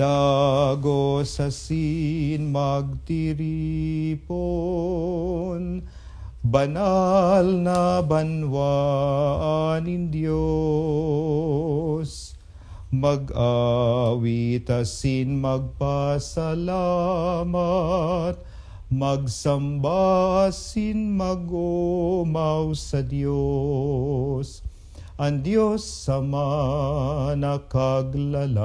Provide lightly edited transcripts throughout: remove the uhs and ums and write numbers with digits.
Dagos asin magtiripon, banal na banwaanin Diyos. Mag-awit asin magpasalamat, magsamba asin mag-umaw sa Diyos. Ang Diyos sama nakaglalang,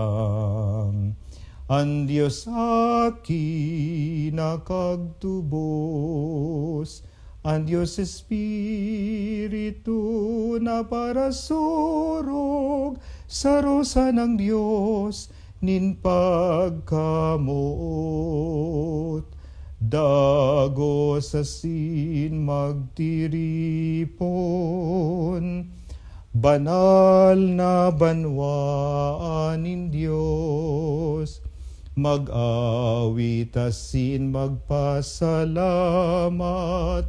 ang Diyos akin nakagtubos, ang Diyos Espiritu na parasurog, sa rosa ng Diyos nin pagkamuot. Dagos asin magtiripon, banal na banwaanin Diyos. Mag-awit asin magpasalamat,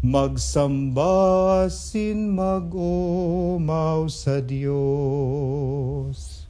magsamba asin mag-umaw sa Diyos.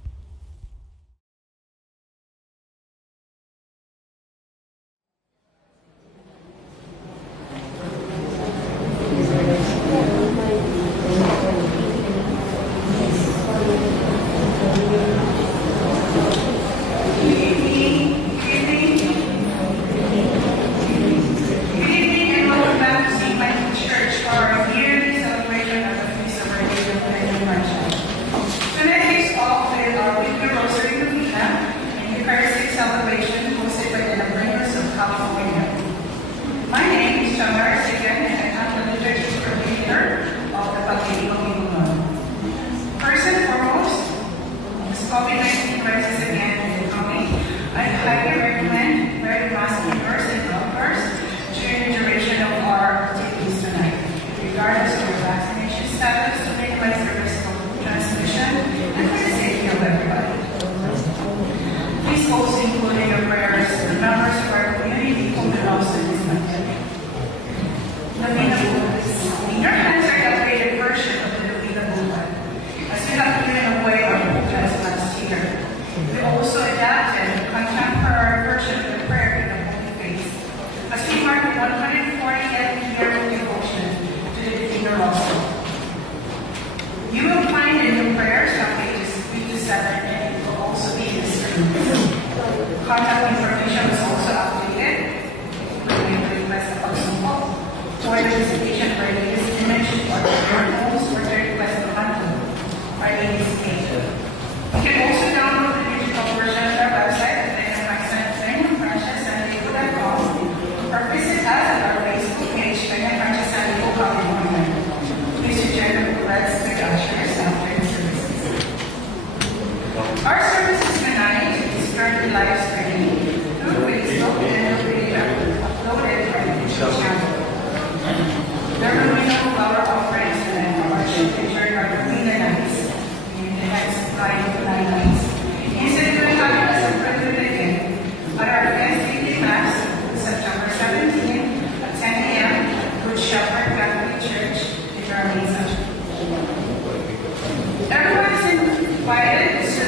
Contact information was also updated. You can request a pag-sumpok or participation for this image or homes or the request of content. Our name is Kate. You can also download the digital version of our website at dynamicsanprecious.com or visit us at our Facebook page, dynamicsanprecious.com. Please check the website ushers after the services. Our services tonight is currently live streaming through Facebook and will be uploaded from the digital channel. There will be no flower offerings tonight. Our picture are between the nights in the next 9 nights. Instead, we will have a separate again at our Wednesday Mass, September 17 at 10 a.m. Good Shepherd Catholic Church in our main session. Everyone is invited to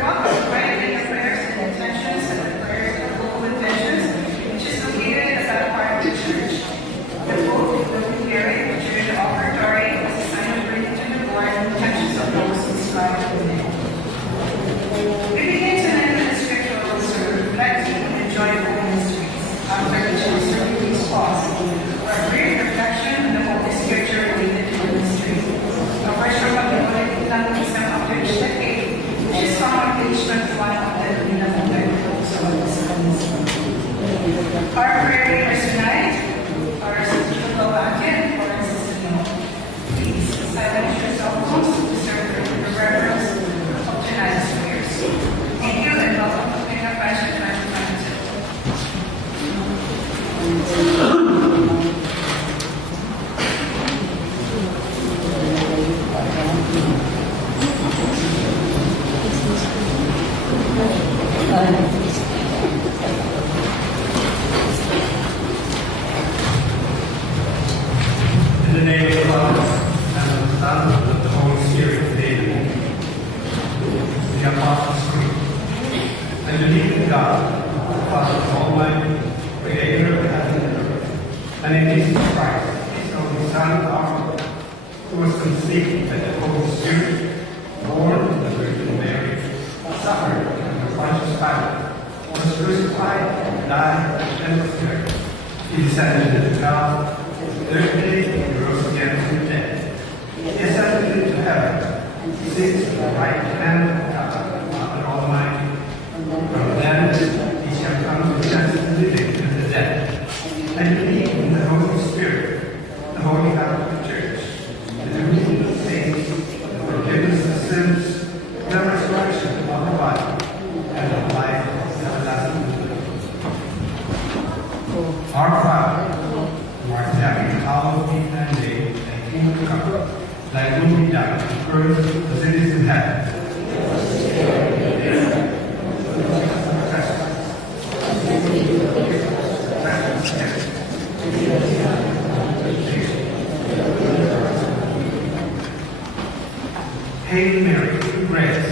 welcome your prayers and intentions and the prayers and local intentions, which is located at that part of the church. The book will be carried during the offertory as a sign of gratitude to the Lord and intentions of those inscribed within. We begin tonight with a scriptural reserve, reflecting on the joyful mysteries. After each mystery, please pause for a brief reflection on the Holy Scripture related to the mystery. The worship of the Holy Lamb after each decade, which is found on page 21 of the Divina Montana also of the Psalms. Our prayer leaders tonight are Sister Lovaki and Florence Sisino. Please silence your cell phones to serve the reverence of tonight's prayers. Thank you and welcome to Pina Fashion 2022. In the name of the Father, and of the Son, and of the Holy Spirit, amen. The Apostles' Creed. I believe in God, the Father Almighty, creator of heaven and earth, and in Jesus Christ, his only Son, our Lord, who was conceived by the Holy Spirit, born of the Virgin Mary, suffered under Pontius Pilate, was crucified, died, and was buried. He descended into hell. The third day he rose again from the dead. He ascended into heaven. He sits at the right hand of God, Father Almighty. From then he shall come to judge the living and the dead. And believe in the Holy Spirit, the Holy Catholic Church, the communion of saints, the forgiveness of sins, the resurrection of the body, and the life everlasting. Our Father, who art in heaven, hallowed be thy name. Thy kingdom come. Thy will be done on earth as it is in heaven. Hail Mary, full of grace,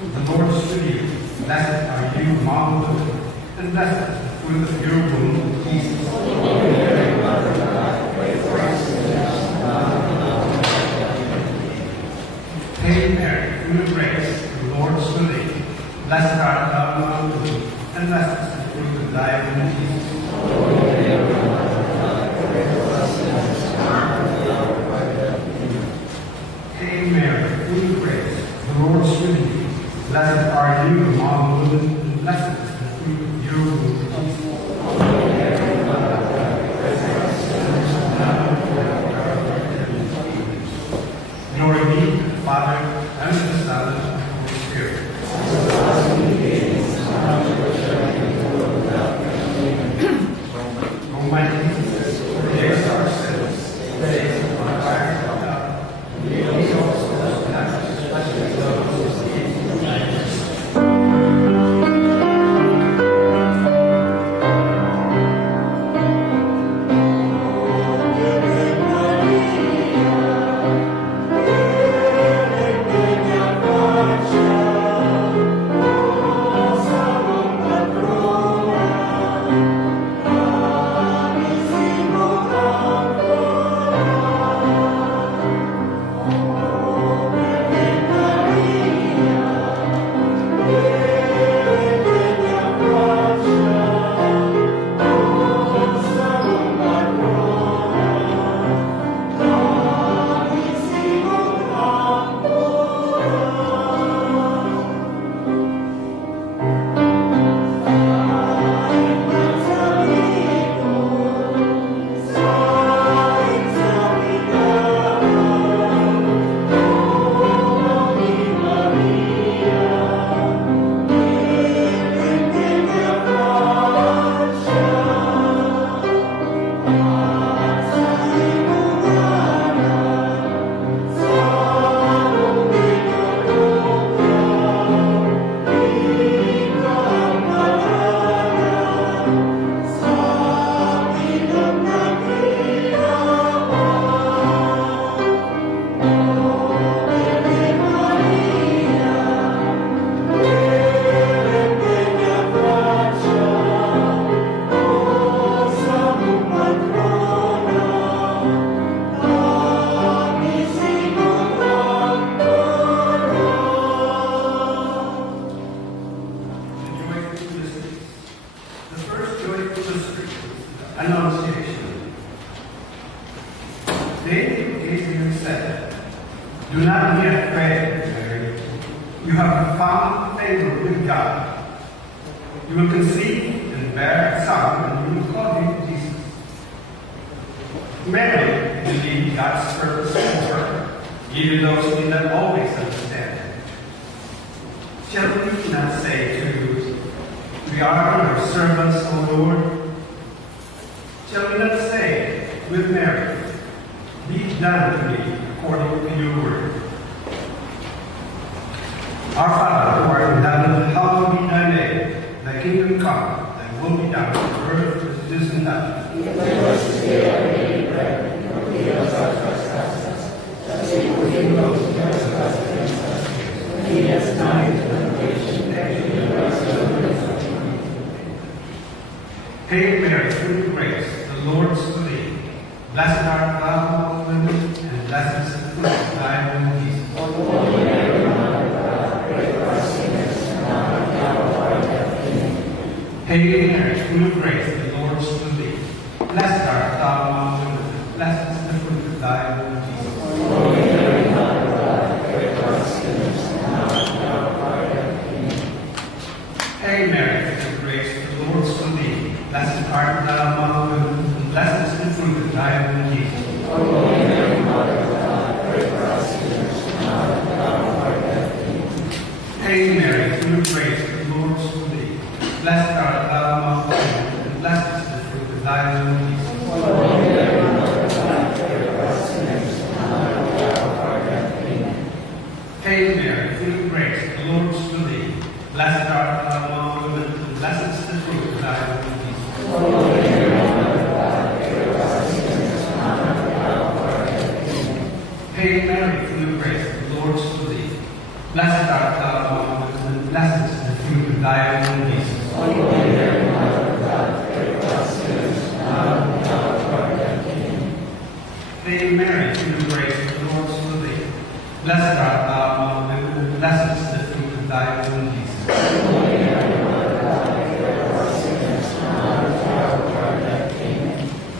the Lord is with you. Blessed are you among women, and blessed is the fruit of your womb, Jesus. Hail Mary, full of grace, the Lord is with thee. Blessed art thou among women, and blessed is the fruit of thy womb, Jesus. Hail Mary, full of grace, the Lord is with thee. Blessed are you among women, and blessed is the fruit of your womb, Jesus. Glory be to the Father, and to the Son, and to the Holy Spirit. Almighty Jesus, forgive us our sins, save us from the fire of hell, and lead us also to heaven, especially those who need thy mercy. Annunciation. Then Gabriel said, "Do not be afraid, Mary. You have found favor with God. You will conceive and bear a son, and you will call him Jesus." Mary believed God's purpose for her, even though she did not always understand it. Shall we not say to you, "We are your servants, O Lord"? Shall we not say with Mary, "Be done to me according to your word"? Our Father, who art in heaven, hallowed be thy name. Thy kingdom come, thy will be done on earth as it is in heaven. Give us this day our daily bread, and forgive us our trespasses, as we forgive those who trespass against us. And lead us not into temptation, but deliver us from evil. Hail Mary, full of grace, the Lord is with thee. Blessed art thou among women, and blessed is the fruit of thy womb, Jesus. Hail Mary, full of grace, the Lord is with thee. Blessed art thou among women, and blessed is the fruit of thy womb, Jesus. Hail Mary, full of grace, the Lord is with thee. Blessed art thou among women, and blessed is the fruit of thy womb, Jesus. Hail Mary, full of grace, the Lord is with thee. Blessed art thou among women, and blessed is the fruit of thy womb, Jesus. Hail Mary, full of grace, the Lord is with thee. Blessed art thou among women, and blessed is the fruit of thy womb, Jesus. Hail Mary, full of grace, the Lord is with thee. Blessed art thou among women, and blessed is the fruit of thy womb, Jesus. Hail Mary, full of grace, the Lord is with thee. Blessed art thou among women, and blessed is the fruit of thy womb, Jesus.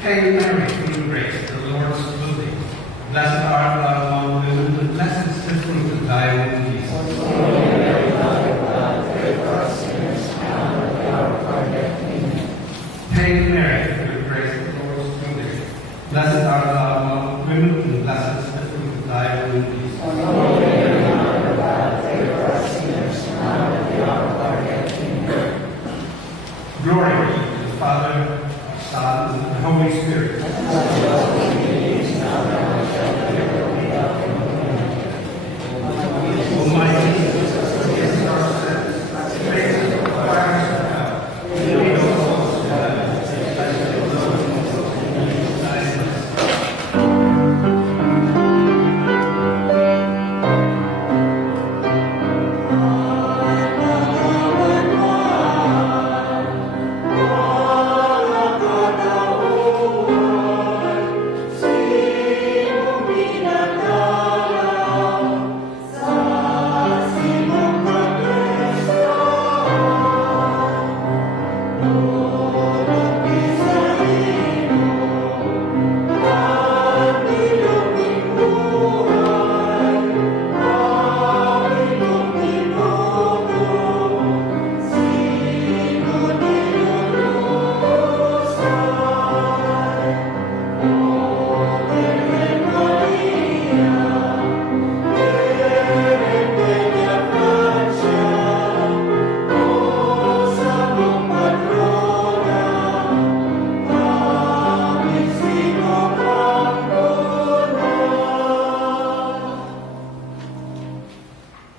Hail Mary, full of grace, the Lord is with thee. Blessed art thou among women, and blessed is the fruit of thy womb, Jesus. Hail Mary, full of grace, the Lord is with thee. Blessed art thou among women, and blessed is the fruit of thy womb, Jesus. Glory be to the Father, the Son, and the Holy Spirit. Almighty Jesus, forgive us our sins, save us from the fires of hell, lead all souls to heaven, especially those who need thy mercy.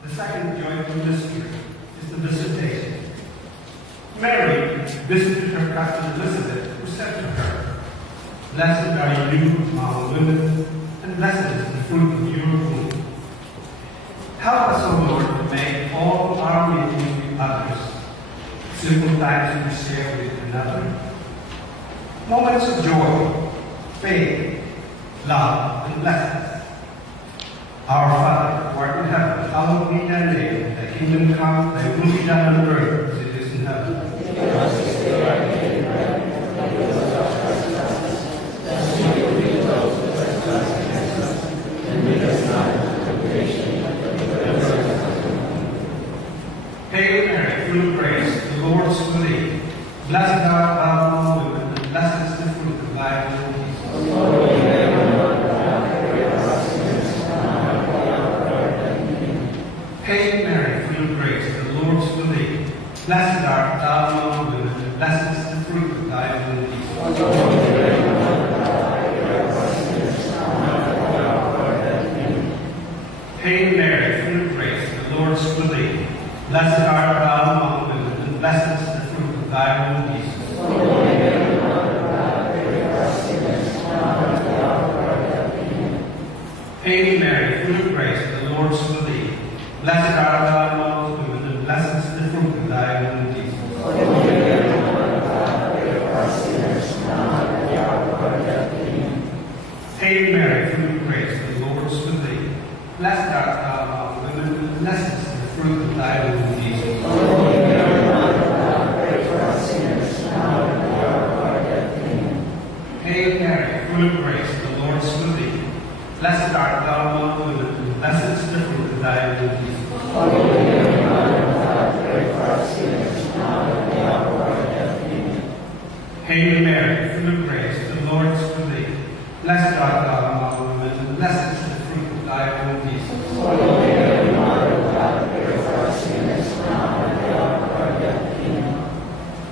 The second joyful mystery is the visitation. Mary visited her cousin Elizabeth, who said to her, Blessed are you among women, and blessed is the fruit of your womb. Help us, O Lord, to make all our meetings with others simple times we share with another. Moments of joy, faith, love, and blessings. Our Father, who art in heaven, hallowed be thy name. Thy kingdom come, thy will be done on earth as it is in heaven. Give us this day our daily bread, and forgive us our trespasses, as we forgive those who trespass against us. And lead us not into temptation, but deliver us from evil. Hail Mary, full of grace, the Lord is with thee. Blessed art thou among women, and blessed is the fruit of thy womb, Jesus. Holy Mary, Mother of God, pray for us sinners, now and at the hour of our death. Hail Mary, full of grace, the Lord is with thee. Blessed art thou among women, and blessed is the fruit of thy womb, Jesus. Holy Mary, Mother of God, pray for us sinners, now and at the hour of our death. Hail Mary, full of grace, the Lord is with thee. Blessed art thou among women, and blessed is the fruit of thy womb, Jesus. Holy Mary, Mother of God, pray for us sinners, now and at the hour of our death. Hail Mary, full of grace, the Lord is with thee. Blessed art thou among women, and blessed is the fruit of thy womb, Jesus. Holy Mary, Mother of God, pray for us Blessed art thou among women, and blessed is the fruit of thy womb, Jesus. Hail Mary, full of grace, the Lord is with thee. Blessed art thou among women, and blessed is the fruit of thy womb, Jesus. Hail Mary, full of grace, the Lord is with thee. Blessed art thou among women, and blessed is the fruit of thy womb, Jesus.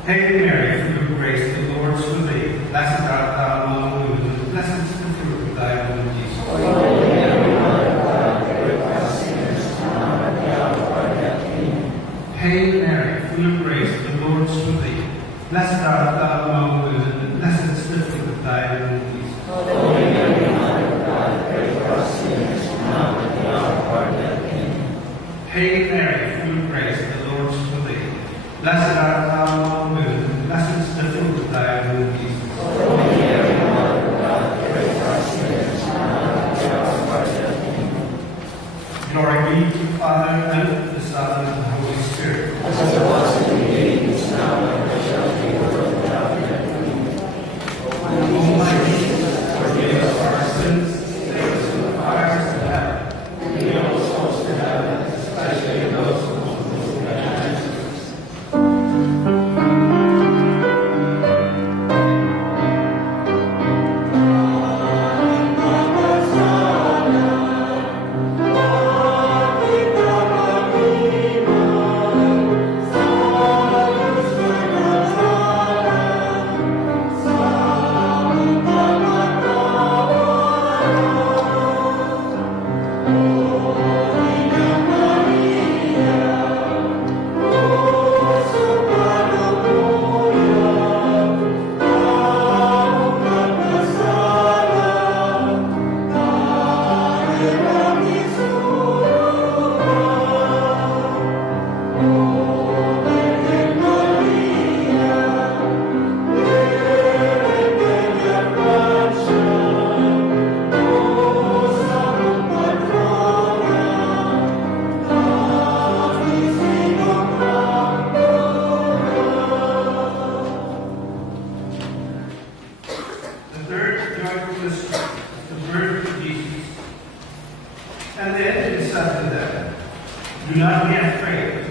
Hail Mary, full of grace, the Lord is with thee. Blessed art thou among women, and blessed is the fruit of thy womb, Jesus. Hail Mary, full of grace, the Lord is with thee. Blessed art thou among women, and blessed is the fruit of thy womb, Jesus. Hail Mary, full of grace, the Lord is with thee. Blessed art thou among women, and blessed is the fruit of thy womb, Jesus. Glory be to the Father, and to the Son, and to the Holy Spirit. O my Jesus, forgive us our sins, save us from the fires of hell. Lead all souls to heaven, especially those who most need thy mercy. The third joyful mystery is the birth of Jesus. And then he said to them, do not be afraid,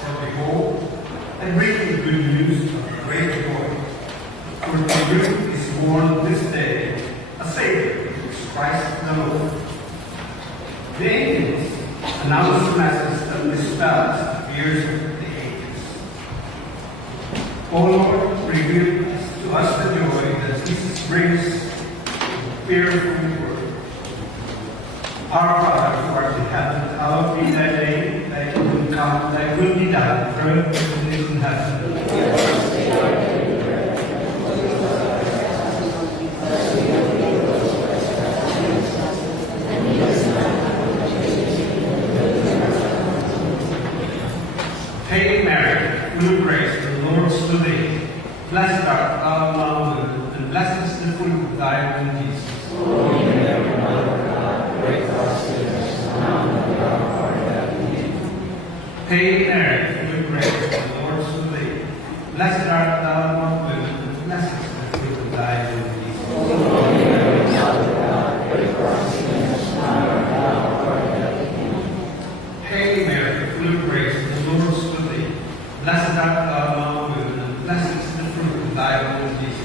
for behold, I bring you good news of great joy. For to you is born this day a Savior, who is Christ the Lord. The angels announced the message that dispels the fears of the ages. O Lord, reveal to us the joy that Jesus brings to the fearful world. Our Father, who art in heaven, hallowed be thy name. Thy kingdom come, thy will be done, on earth as it is in heaven. Hail Mary, full of grace, the Lord is with thee. Blessed art thou among women, and blessed is the fruit of thy womb, Jesus. Hail Mary, full of grace, the Lord is with thee. Blessed art thou among women, and blessed is the fruit of thy womb, Jesus. Hail Mary, full of grace, the Lord is with thee. Blessed art thou among women, and blessed is the fruit of thy womb, Jesus.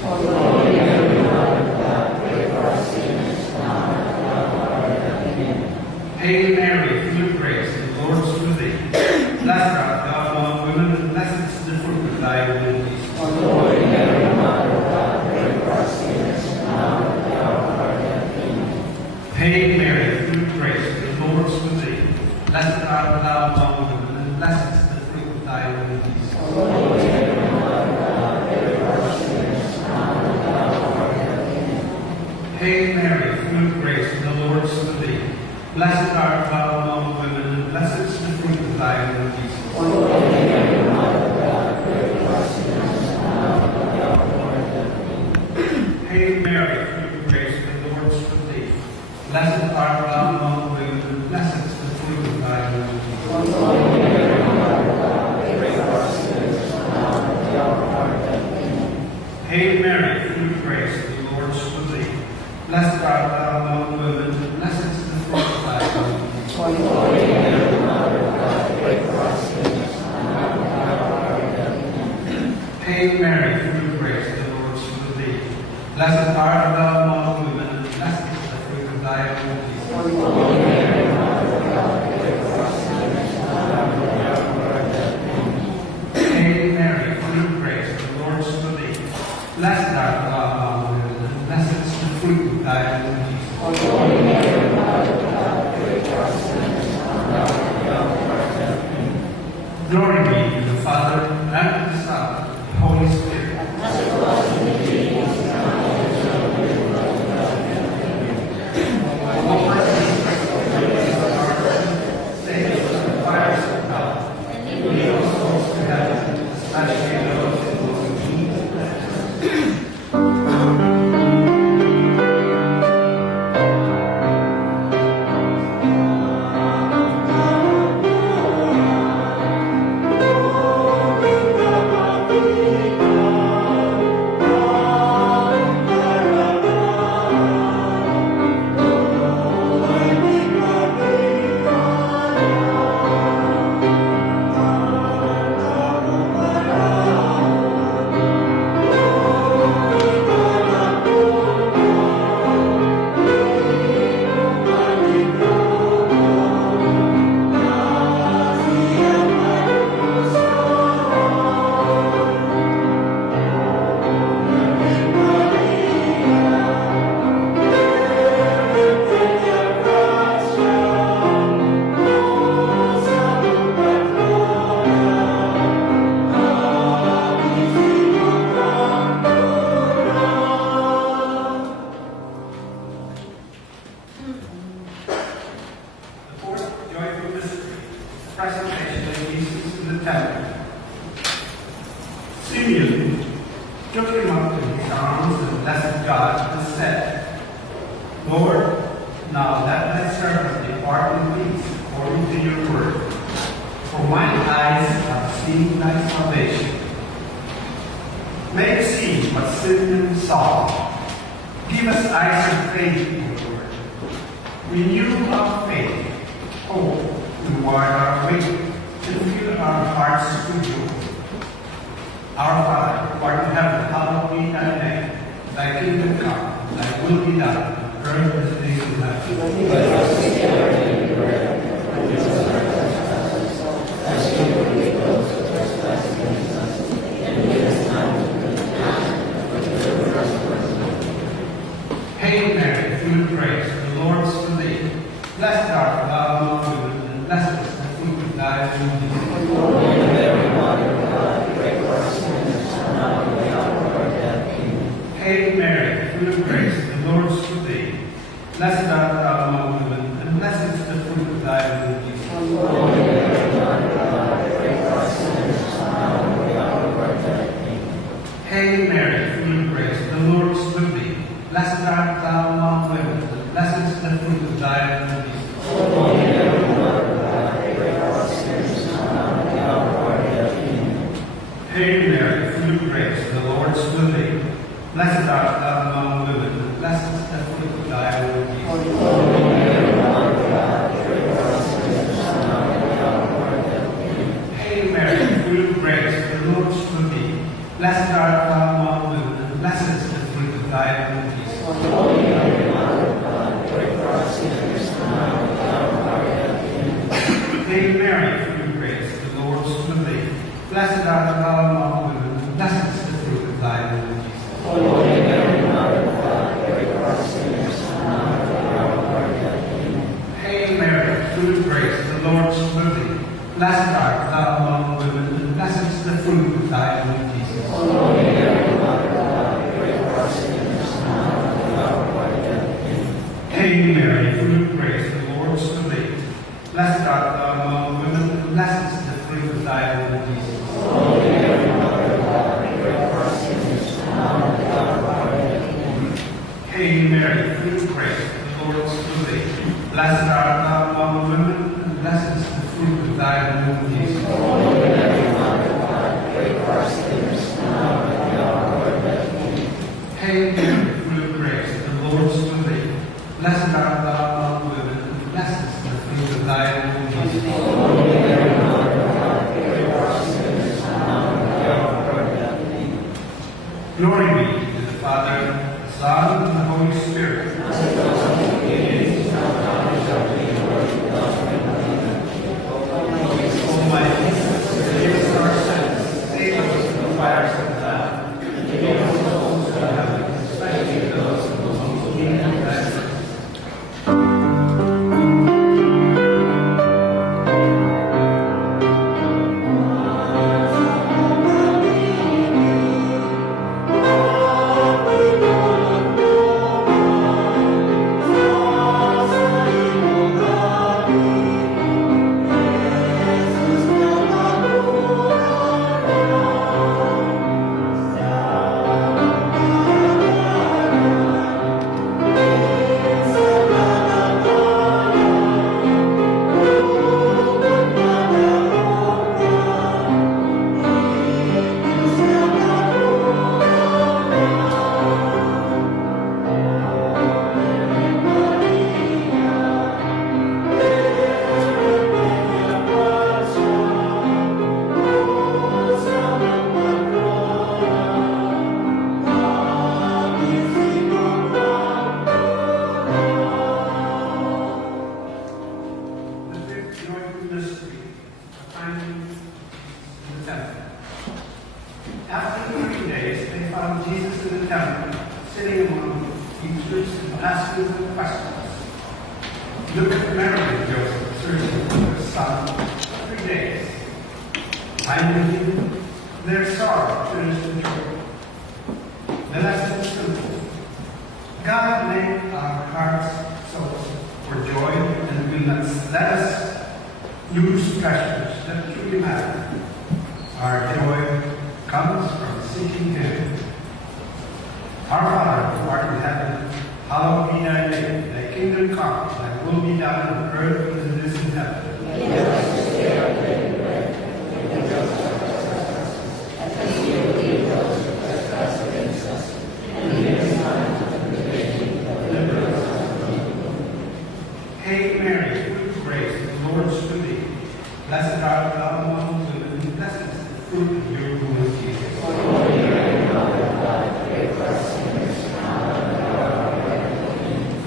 Hail Mary, full of grace, the Lord is with thee. Blessed art thou among women, and blessed is the fruit of thy womb, Jesus. Hail Mary, full of grace, the Lord is with thee. Blessed art thou among women, and blessed is the fruit of thy womb, Jesus. Hail Mary, full of grace, the Lord is with thee. Blessed art thou among women, and blessed is the fruit of thy womb, Jesus. Hail Mary, full of grace, the Lord is with thee. Blessed art thou among women, and blessed art thou among women, and blessed is the fruit of thy womb. Hail Mary, full of grace, the Lord is with thee. Blessed art thou among women, and blessed is the fruit of thy womb, Jesus. Hail Mary, full of grace, the Lord is with thee. Blessed art thou among women, and blessed is the fruit of thy womb, Jesus. Glory be to the Father, and to the Son, and to the Holy Spirit. All persons saved from the fires of hell, and lead all souls to heaven, especially those in most need of thy mercy. The fourth joyful mystery, the presentation of Jesus in the temple. Simeon took him up in his arms and blessed God and said, Lord, now let thy servant depart in peace according to your word. For mine eyes have seen thy salvation. Make us see what Simeon saw. Give us eyes of faith, O Lord. Renew our faith, hope, reward our wait, and fill our hearts with joy. Our Father, who art in heaven, hallowed be thy name. Thy kingdom come, thy will be done, on earth as it is in heaven. Hail Mary, full of grace, the Lord is with thee. Blessed art thou among women, and blessed is the fruit of thy womb, Jesus. Hail Mary, full of grace, the Lord is with thee. Blessed art thou among women, and blessed is the fruit of thy womb, Jesus. Hail Mary, full of grace, the Lord is with thee. Blessed art thou among women, and blessed is the fruit of thy womb, Jesus. Hail Mary, full of grace, the Lord is with thee. Blessed art thou among women, and blessed is the fruit of thy womb, Jesus. Hail Mary, full of grace, the Lord is with thee. Blessed art thou among women, and blessed is the fruit of thy womb, Jesus. Hail Mary, full of grace, the Lord is with thee. Blessed art thou among women, and blessed is the fruit of thy womb, Jesus. Hail Mary, full of grace, the Lord is with thee. Blessed art thou among women, and blessed is the fruit of thy womb, Jesus. Hail Mary, full of grace, the Lord is with thee. Blessed art thou among women, and blessed is the fruit of thy womb, Jesus. Hail Mary, full of grace, the Lord is with thee. Blessed art thou among women, and blessed is the fruit of thy womb, Jesus. Hail Mary, full of grace, the Lord is with thee. Glory be to the Father, the Son, and the Holy Spirit. Almighty, forgive us our sins, save us from the fires of hell, and lead us souls to heaven, especially those who need thy mercy. After 3 days, they found Jesus in the temple, sitting among the teachers and asking them questions. Look at Mary and Joseph, searching for their son for 3 days. Finally, their sorrow turns to joy. The lesson is simple. God made our hearts so for joy, and will not let us lose treasures that truly matter. Our joy comes from seeking Him. Our Father, who art in heaven, hallowed be thy name. Thy kingdom come, thy will be done on earth as it is in heaven. Give us this day our daily bread, and forgive us our trespasses, as we forgive those who trespass against us. And lead us not into temptation, but deliver us from evil. Hail Mary, full of grace, the Lord is with thee. Blessed art thou among women, and blessed is the fruit of your womb, Jesus. Holy Mary, Mother of God, pray for us sinners, now and at the hour of our death. Amen.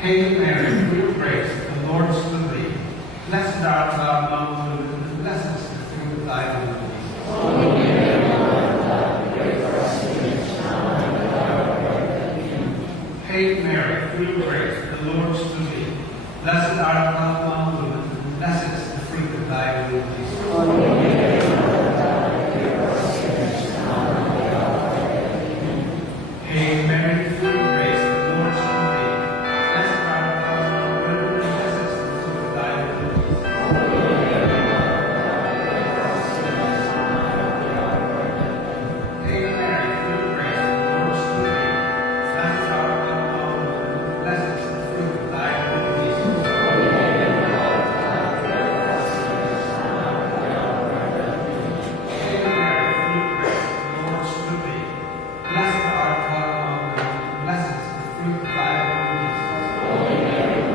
Hail Mary, full of grace, the Lord is with thee. Blessed art thou among women, and blessed is the fruit of thy womb, Jesus. Holy Mary, Mother of God, pray for us sinners, now and at the hour of our death. Amen. Hail Mary, full of grace, the Lord is with thee. Blessed art thou among women, and blessed is the fruit of thy womb, Jesus. Holy Mary, Mother of God, pray for us sinners, now and at the hour of our death. Amen. Hail Mary, full of grace, the Lord is with thee. Blessed art thou among women, and blessed is the fruit of thy womb, Jesus. Holy Mary, Mother of God, pray for us sinners, now and at the hour of our death. Hail Mary, full of grace, the Lord is with thee. Blessed art thou among women, and blessed is the fruit of thy womb, Jesus. Holy Mary, Mother of God, pray for us sinners, now and at the hour of our death. Amen. Hail Mary, full of grace, the Lord is with thee. Blessed art thou among women, and blessed is the fruit of thy womb, Jesus. Holy Mary,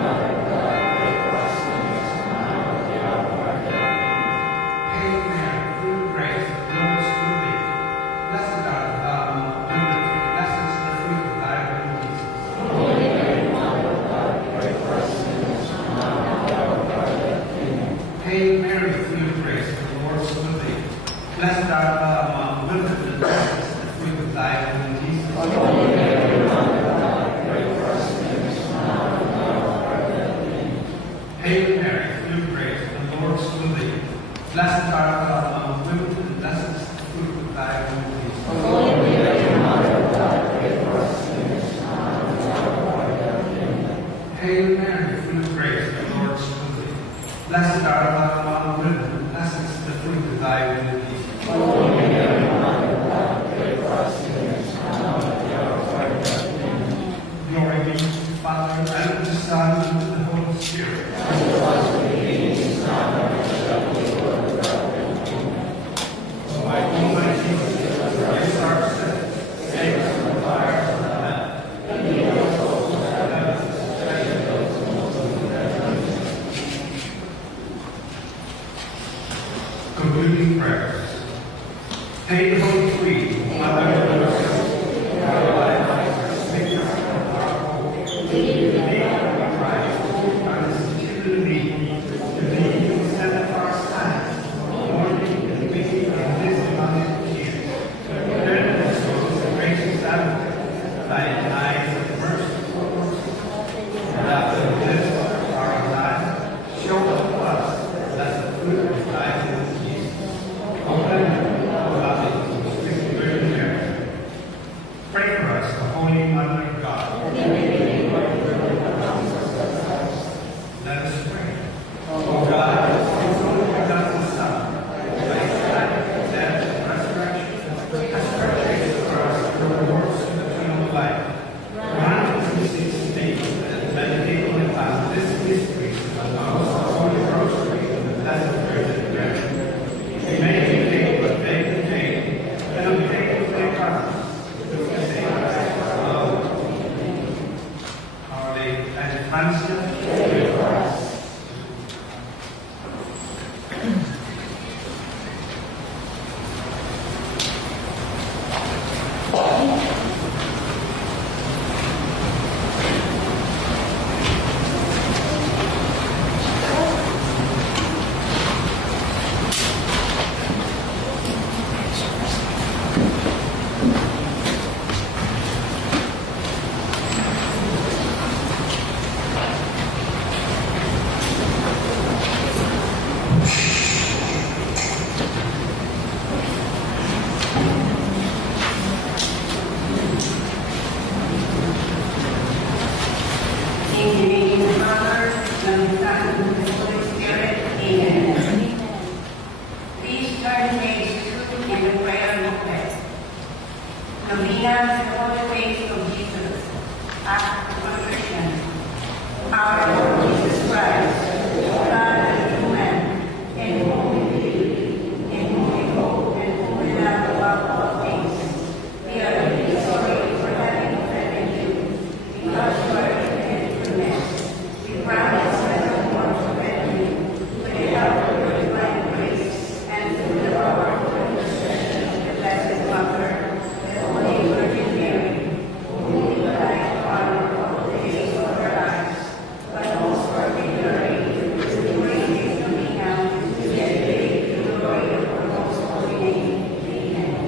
Mother of God, pray for us sinners, now and at the hour of our death. Hail Mary, full of grace, the Lord is with thee. Blessed art thou among women, and blessed is the fruit of thy womb, Jesus. Holy Mary, Mother of God, pray for us sinners, now and at the hour of our death. Amen. Hail Mary, full of grace, the Lord is with thee. Blessed art thou among women, and blessed is the fruit of thy womb, Jesus. Holy Mary, Mother of God, pray for us sinners, now and at the hour of our death. Amen. Hail Mary, full of grace, the Lord is with thee. Blessed art thou among women, and blessed is the fruit of thy womb, Jesus. Holy Mary, Mother of God, pray for us sinners, now and at the hour of our death. Amen. Hail Mary, full of grace, the Lord is with thee. Blessed art thou among women, and blessed is the fruit of thy womb, Jesus. Holy Mary, Mother of God, pray for us sinners, now and at the hour of our death. Amen. Glory be to the Father, and to the Son, and to the Holy Spirit. As it was in the beginning, is now, and ever shall be, world without end. Amen. Almighty Jesus, forgive us our sins, save us from the fires of hell, And lead our souls to heaven, especially those who most need thy mercy. concluding prayers. Hail, Holy Queen, Mother of mercy, began with the holy faith of Jesus after the conversion. Our Lord Jesus Christ, God and true man, in whom we believe, in whom we hope, and whom we love above all things. We are really sorry for having offended you, because you are infinite goodness. We promise never more to offend you, with the help of your divine grace, and through the power of the intercession of the Blessed Mother, the Holy Virgin Mary, whom we would like to honor all the days of our lives, but most particularly with the great days of the now, to dedicate the glory of her most holy name. Amen.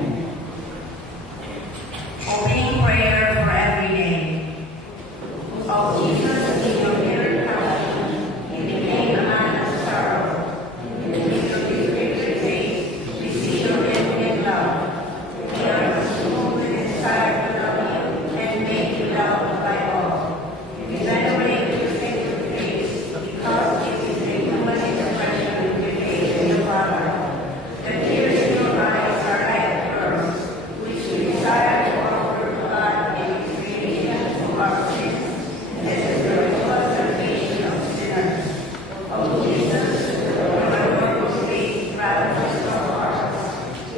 Opening prayer for every day. O Jesus, in your mirror passion, you became a man of sorrow. In the midst of his great faith, we see your infinite love. We are consumed with the desire to love you and make you loved by all. We venerate your sacred face because it is a human expression of the faith in your Father. The tears in your eyes are like pearls, which we desire to offer to God in expiation for our sins, as a spiritual salvation of sinners. O Jesus, your adorable face ravishes our hearts,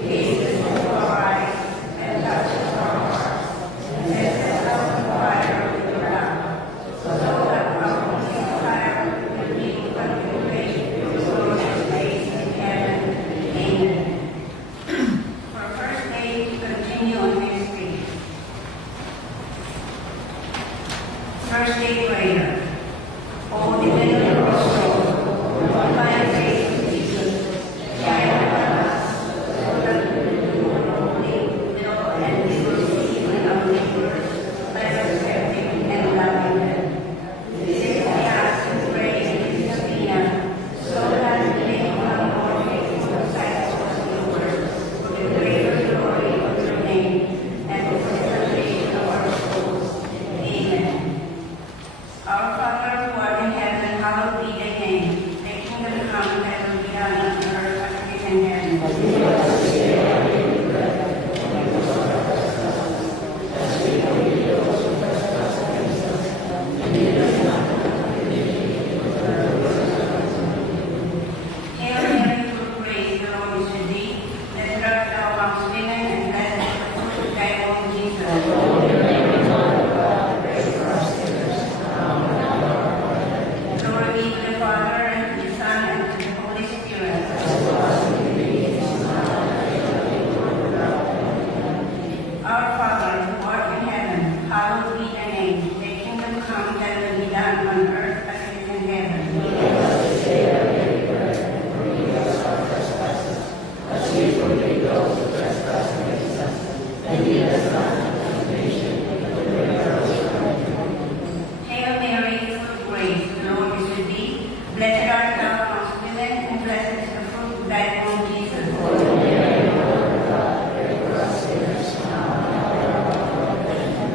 gazes into our eyes, and touches our hearts, and sets us on fire with your love, so that our only desire will be to contemplate your glorious face in heaven. Amen. For first day, we continue on next week. First day prayer. O divine Rosary, by faith in Jesus, guide us so that we will do holy will and we will receive in our neighbors by respecting and loving them. This we ask and pray in His name, so that we may become more faithful disciples of your word, for the greater glory of your name and for the salvation of our souls. Amen. Our Father who art in heaven, hallowed be thy name. Thy kingdom come, thy will be done on earth as it is in heaven. Hail Mary, full of grace, the Lord is with thee. Blessed art thou amongst women, and blessed is the fruit of thy womb, Jesus. Glory be to the Father, and to the Son, and to the Holy Spirit. Our Father, who art in heaven, hallowed be thy name. Thy kingdom come, thy will be done on earth as it is in heaven. Hail Mary, full of grace, the Lord is with thee. Blessed art thou amongst women, and blessed is the fruit of thy womb, Jesus.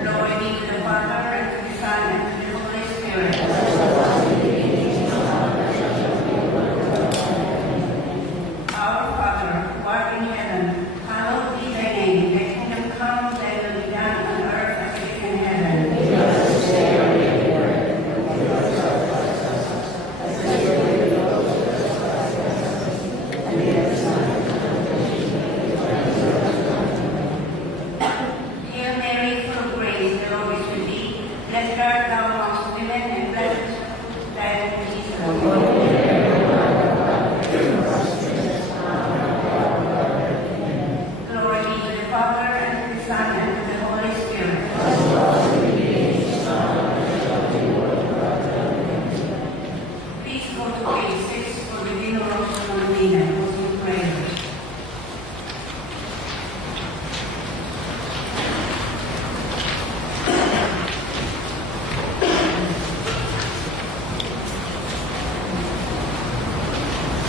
Glory be to the Father, and to the Son, and to the Holy Spirit. Our Father, who art in heaven, hallowed be thy name. Thy kingdom come, thy will be done on earth as it is in heaven. Hail Mary, full of grace, the Lord is with thee. Blessed art thou amongst women, and blessed is the fruit of thy womb, Jesus. Glory be to the Father, and to the Son, and to the Holy Spirit. Please go to page 6 for the veneration of the and closing prayer.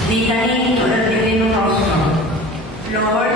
Litany to the Divine Rosary. Lord,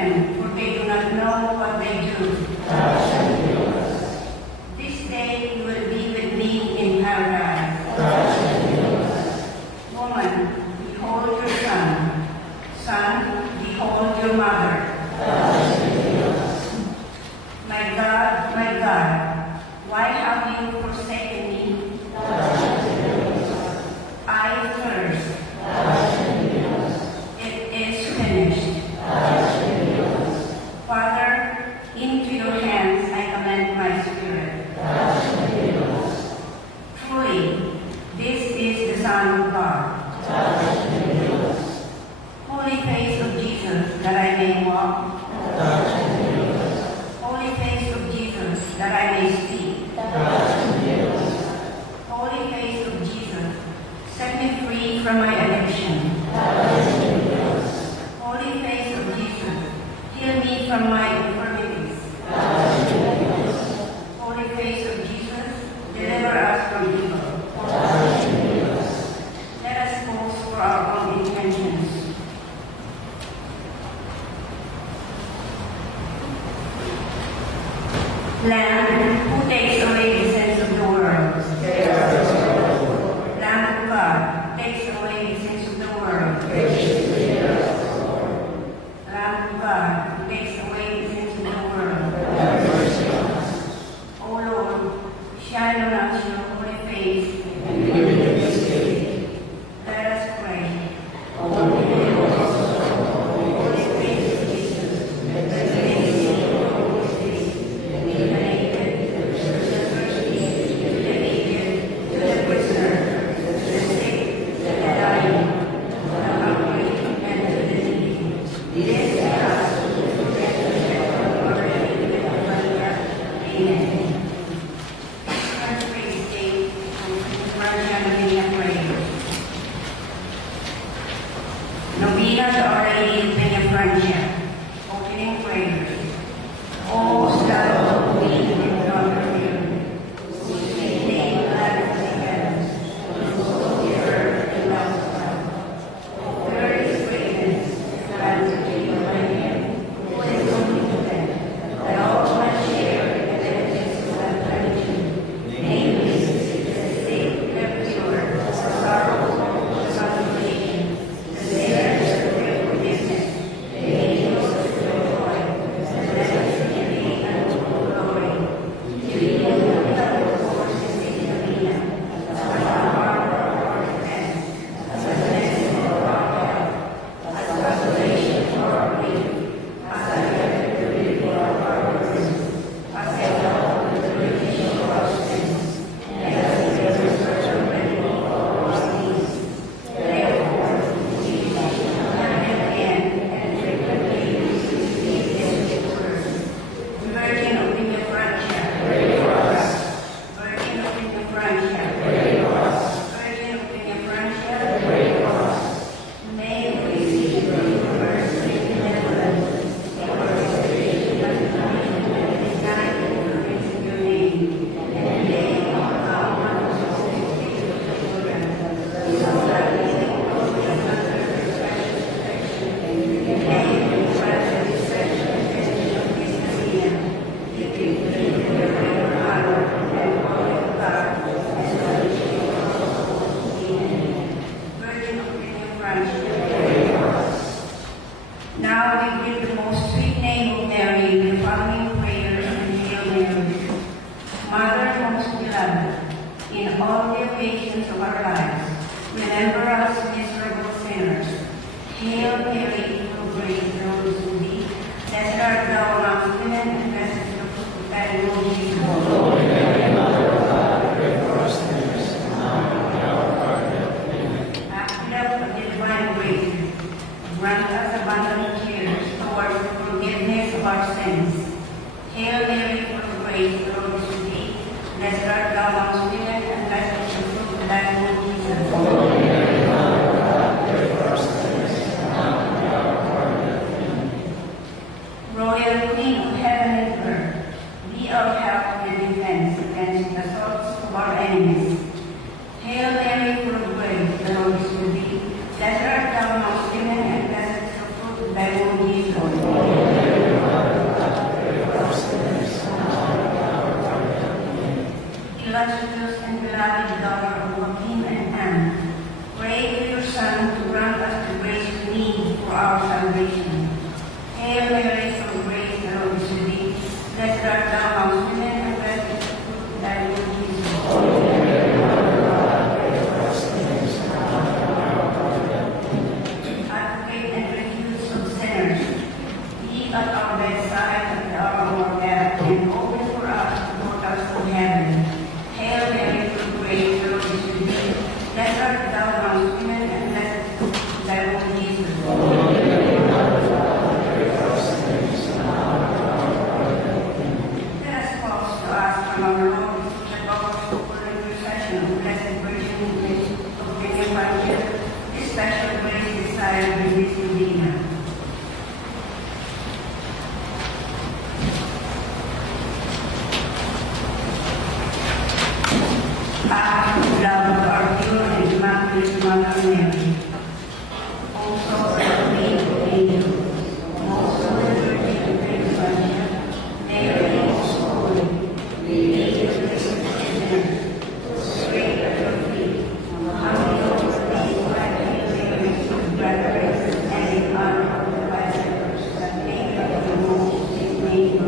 them, for they do not know what they do. This day you will be with me in paradise. Woman, behold your son. Son, behold your mother. My God, why have you forsaken me? I thirst. It is finished. Father, into your hands I commend my spirit. Truly, this is the Son of God. Holy face of Jesus, that I may walk. Holy face of Jesus, that I may speak. Holy face of Jesus, set me free from my addiction. Holy face of Jesus, heal me from my infirmities. Holy face of Jesus, deliver us from evil. Let us pause for our own intentions. Lamb, who takes away the sins of the world. Lamb of God, takes away the sins of the world. Lamb of God, who takes away the sins of the world. O Lord, shine on us your holy face. Let us pray. Holy face of Jesus, let us face your holy face. Novenas already been a friendship. Opening prayers. Oh, stars of me in yonder view. Whose name ladders the heavens, and full the earth and love. Where is greatness, lands of Jesus my hand, who is only to them, that all my share in the benefits of that plenitude, namely, the state that pure, the sorrow, the consolation, the sinners of great forgiveness, the angels of joy, the blessed in the and glory, the healing of the forces in the arena, the power of our defense, the blessing of our health, the consolation for our grief, as a heaven for our purposes, as a help with the remission of our sins, and as a resurrection ready for our needs. Therefore, we again and frequently receive this word. Virgin of the Francia, pray for us. Virgin of the Francia, pray for us. Virgin of the Francia, pray for us. May we receive your mercy and benevolence, your salvation and punishment and design and praise in your name, and may our mouths speak of your children, so that we may know your special protection, and may we grant the special attention of this Messiah, giving to your honor and glory of God, and salvation of our souls. Amen. Virgin of the Francia, pray for us. Now we give the most sweet name of Mary, the following prayers and Hail Mary. Mother most beloved, in all the occasions of our lives, remember us miserable sinners. Hail Mary, full of grace, the Lord is with thee. Blessed art thou amongst women, and blessed is the fruit of thy womb, Jesus. Beloved of the divine grace, grant us abundant tears towards the forgiveness of our sins. Hail Mary, full of grace, the Lord is with thee. Blessed art thou amongst women, and blessed is the fruit of thy womb, Jesus. Royal Queen of heaven and earth, be our help and defense against the assaults of our enemies. Hail Mary, full of grace, the Lord is with thee. Blessed art thou amongst women, and blessed is the fruit of thy womb, Jesus. Be at our bedside at the hour of our death, and open for us the portals to heaven. Hail Mary, full of grace, the Lord is with thee. Blessed art thou amongst women, and blessed is thy womb, Jesus. Let us pause to ask from our Lord that offers for the intercession of Blessed Virgin Mary of the Evangel, this special grace desired in this Redeemer. Love of our pure and immaculate Mother Mary. Also, the Queen of Angels. Also, the Virgin of Great Virgin. Mary, most holy. Mediator of the sinners. Straight at your feet. Humbly over thee, by brethren, and in honor of the Blessed, that make of the most his name.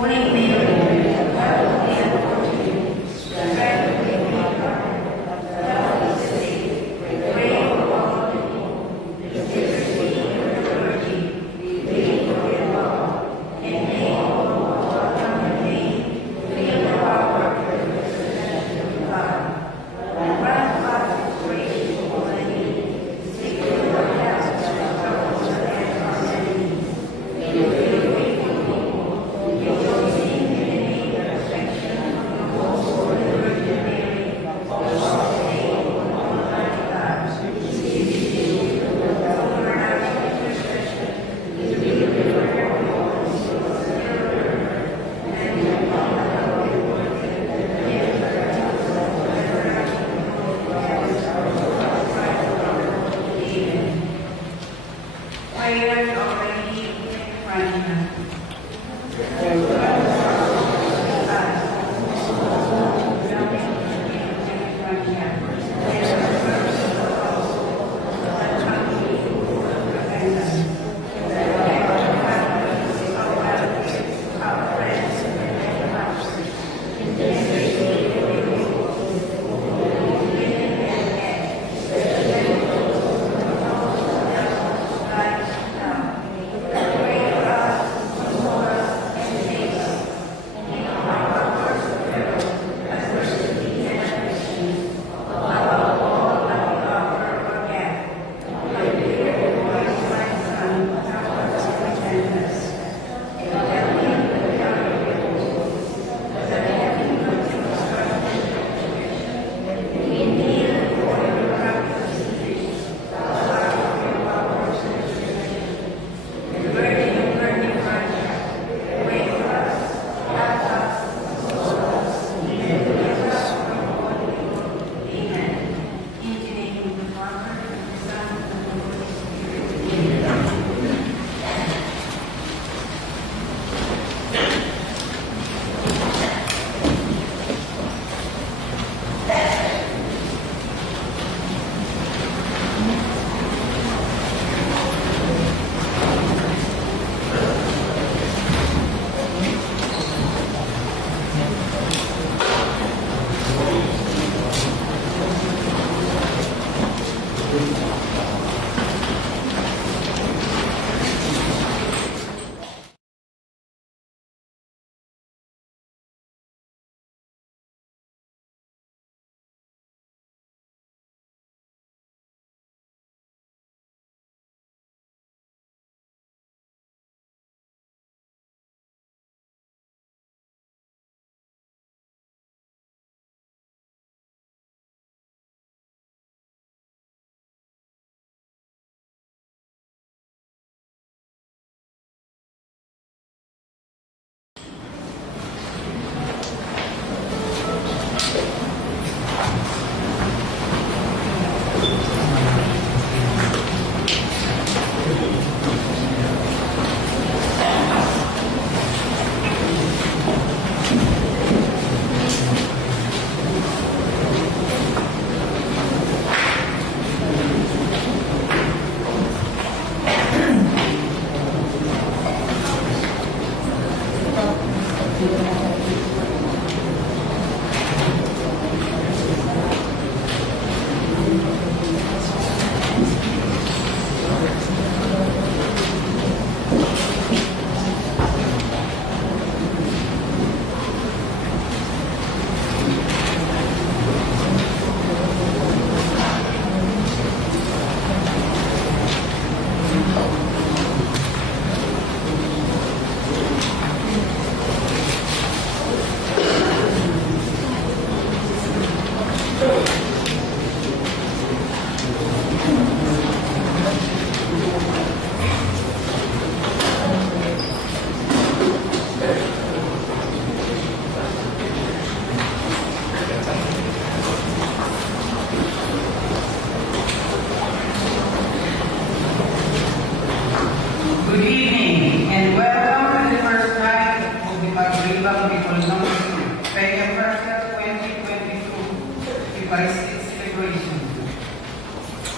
Holy Mary, God will be unto you, strive with me, God is saved, pray for all people, receive your liberty, believe for your love, and may all who welcome your name feel the power of the intercession of God. Grant us grace to holy, seek your help to troubles and our enemies. May you feel faithful people, rejoicing in the name and affection of the most holy Virgin Mary, all day, Almighty God. Seek you, the everlasting intercession, to be the prayer of all the souls of your earth, and to all the holy ones in the name of the Prayer already in front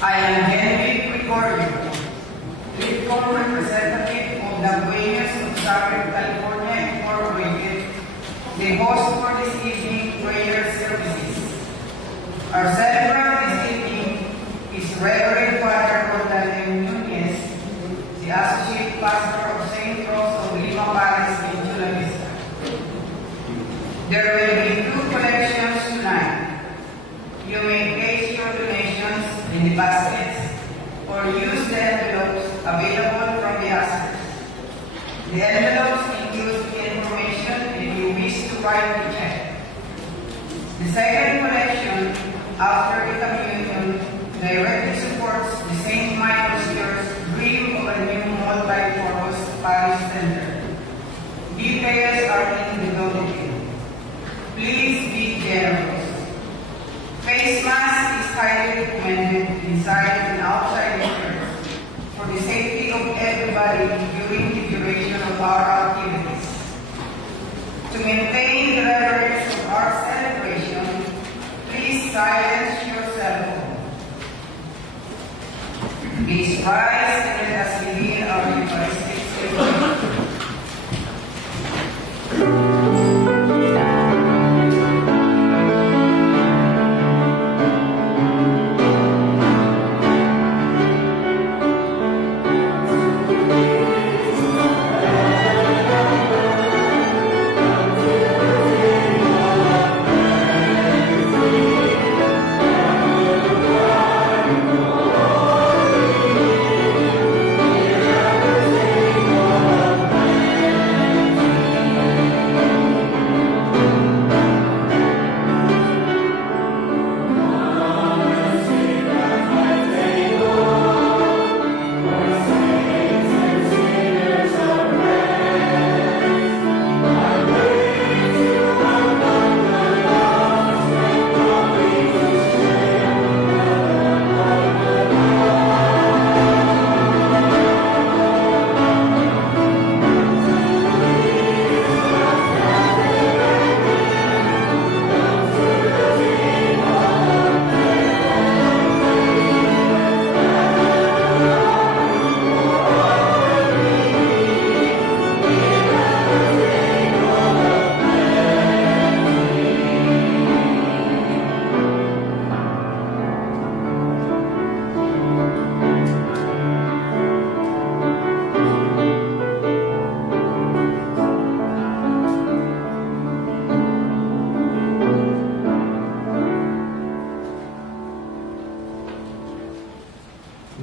I am Henry Gregorio, lead form representative of the Buenos of Southern California Incorporated. the host for this evening prayer services. Our celebrant this evening is Reverend Father Gonzalo Nunez, the Associate Pastor of St. Rose of Lima Palace in Chula Vista. There will be 2 collections tonight. You may place your donations in the baskets or use the envelopes available from the ushers. The envelopes include information if you wish to write the check. The second collection, after the communion, directly supports the St. Michael's Church dream of a new multi-purpose parish center. Details are in the bulletin. Please be generous. Face mask is highly recommended inside and outside the church for the safety of everybody during the duration of our activities. To maintain the reverence of our celebration, please silence your cell phone. Please rise and let us begin our Eucharistic celebration.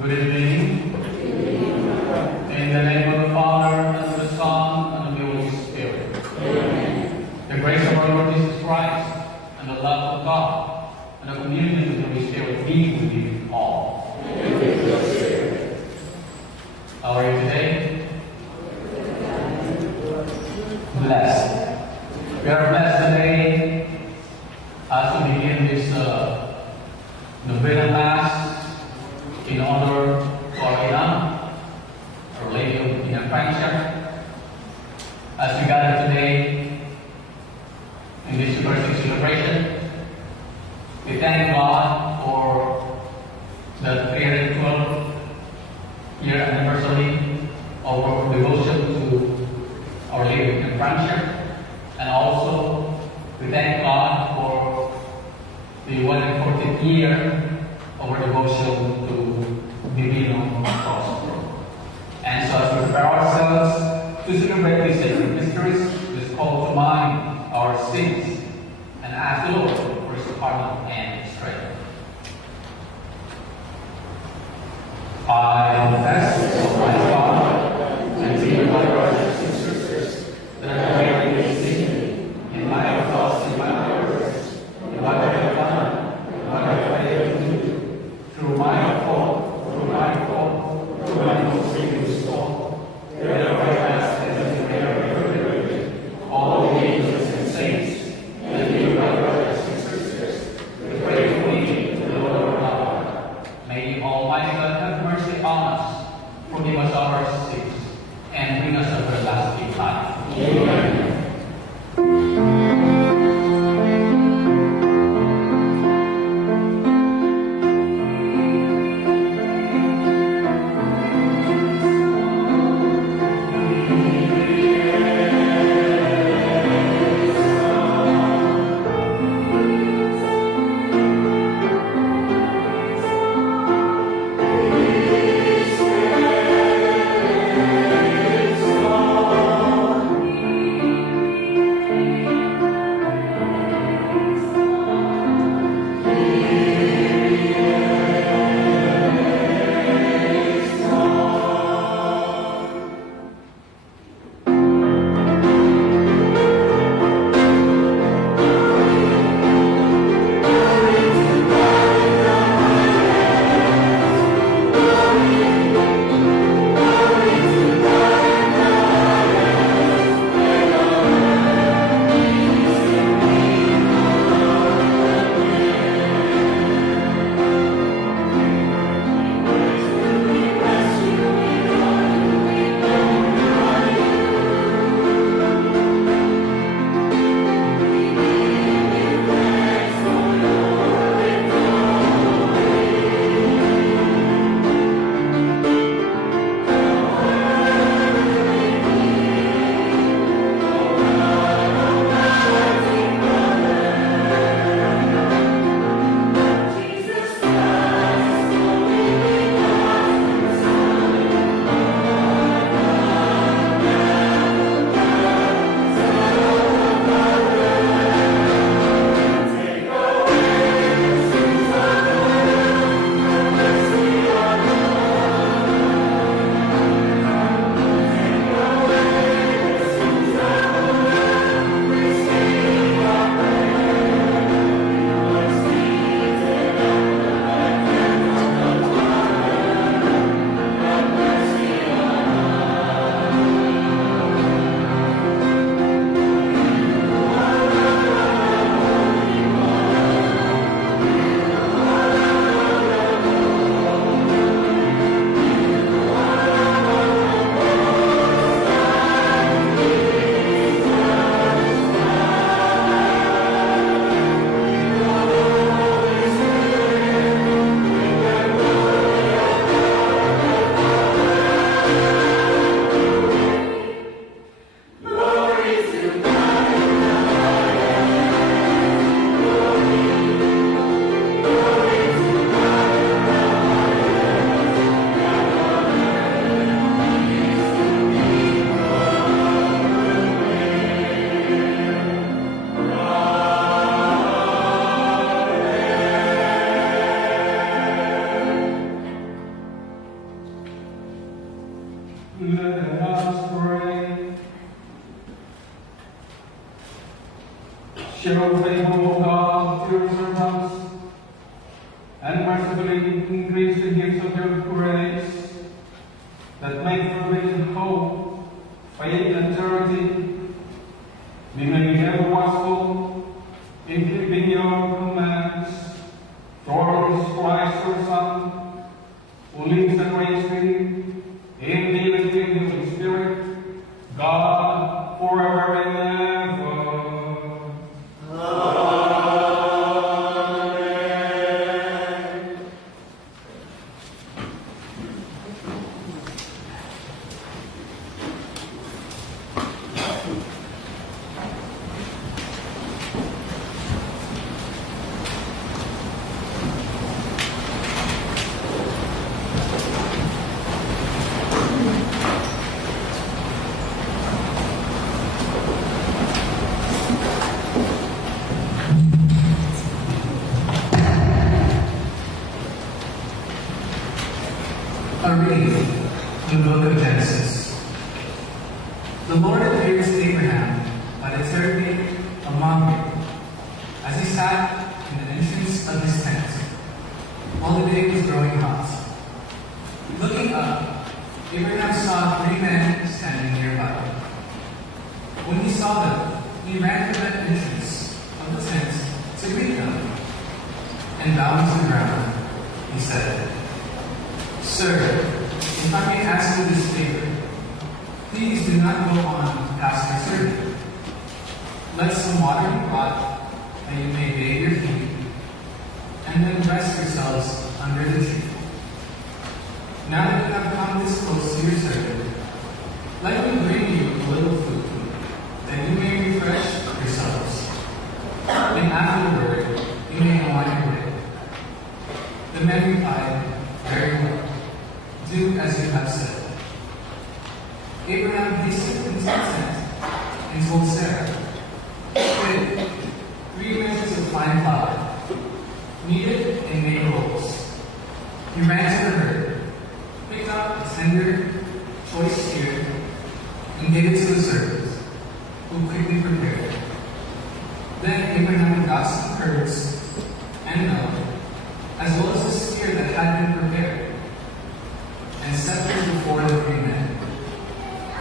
Good evening. In the name of the Father, and of the Son, and of the Holy Spirit. Amen. The grace of our Lord Jesus Christ, and the love of God, and the communion of the Holy Spirit be with you all. Amen. How are you today? Blessed. We are blessed today as we begin this Novena Mass in honor of Our Lady of Ina Francia. As we gather today in this Eucharistic celebration, we thank God for the 312 year anniversary of our devotion to Our Lady of Ina Francia, and also we thank God for the 140th year of our devotion to Divino Prospero. And so as we prepare ourselves to celebrate these sacred mysteries, let's call to mind our sins and ask the Lord for His pardon and strength. I confess to my God and to you, my brothers and sisters, that I have made sin in my thoughts and my words, in what I have done, in what I have failed to do, through my fault, through my most grievous fault. Therefore I ask that you may have all the angels and saints, and you, my brothers and sisters, Show favor, O God, to your servants, and mercifully increase the gifts of your grace, that make for with hope, faith, and charity. We may be ever watchful in keeping your commands. Through Christ, your Son, who lives and reigns with you in the unity of the Holy Spirit, God, forever and ever. A reading from the book of Genesis. The Lord appears to Abraham by the third day of Mamre, as he sat in the entrance of his tent, while the day was growing hot. Looking up, Abraham saw 3 men standing nearby. When he saw them, he ran to the entrance of the tent to greet them, and bowing to the ground, he said, "Sir, if I may ask you this favor, please do not go on past your servant. Let some water be brought, that you may bathe your feet, and then rest yourselves under the tree. Now that you have come this close to your servant, let me bring you a little food, that you may refresh yourselves, and afterward you may go on your way." The men replied, "Very well. Do as you have said." Abraham hastened into the tent and told Sarah, "Get 3 measures of fine flour, knead it and make rolls." He ran to the herd, picked up a tender, choice steer, and gave it to the servants, who quickly prepared it. Then Abraham got some curds and milk, as well as the steer that had been prepared, and set them before the 3 men.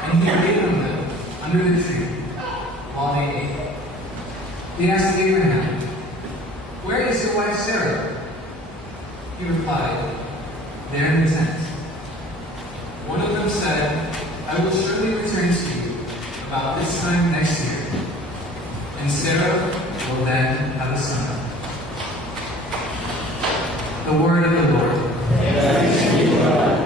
And he laid them under the tree while they ate. They asked Abraham, "Where is your wife Sarah?" He replied, "There in the tent." One of them said, "I will surely return to you about this time next year, and Sarah will then have a son." The word of the Lord. Thanks be to God.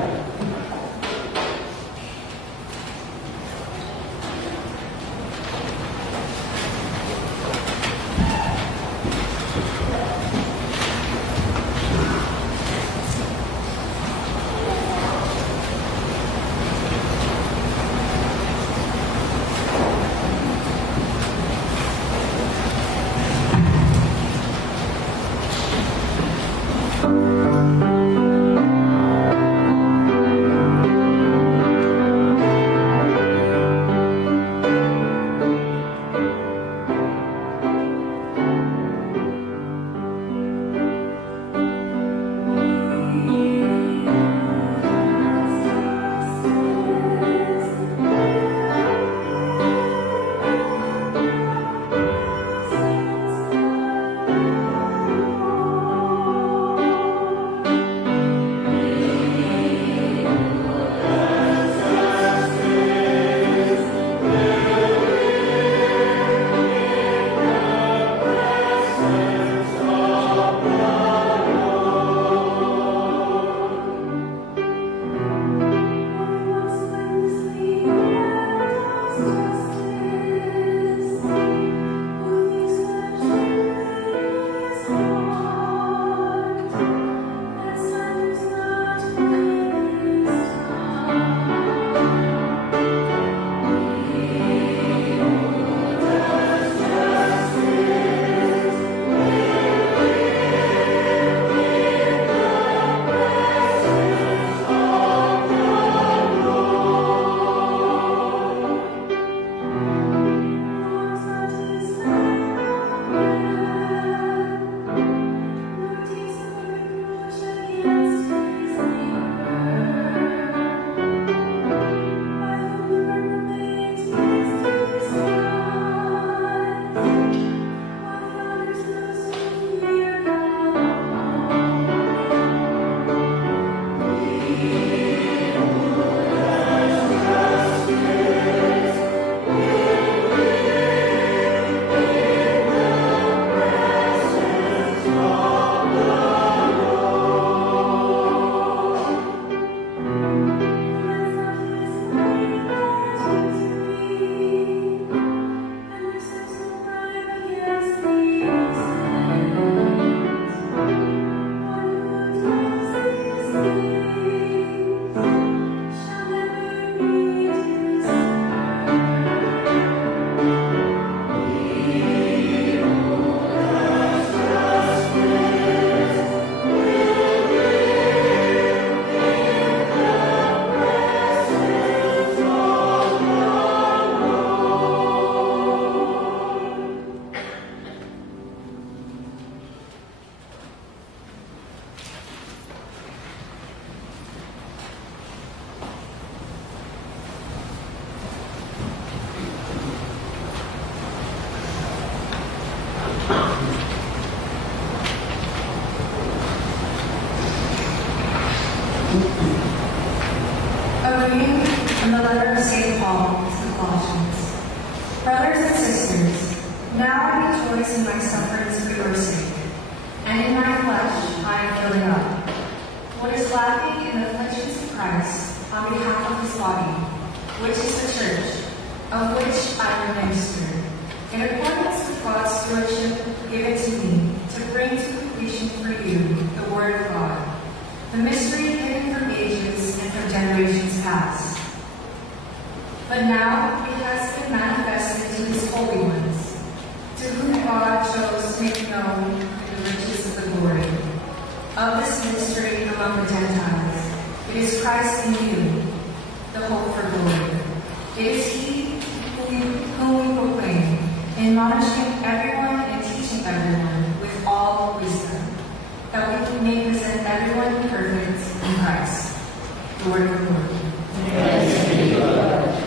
Brothers and sisters, now I rejoice in my sufferings for your sake, and in my flesh I am filling up what is lacking in the afflictions of Christ on behalf of his body, which is the church, of which I am a minister, in accordance with God's stewardship given to me to bring to completion for you the word of God, the mystery hidden from ages and from generations past. But now it has been manifested to his holy ones, to whom God chose to make known the riches of the glory of this mystery among the Gentiles. It is Christ in you, the hope for glory. It is he whom we proclaim, admonishing everyone and teaching everyone with all wisdom, that we may present everyone perfect in Christ. The word of the Lord. Thanks be to God.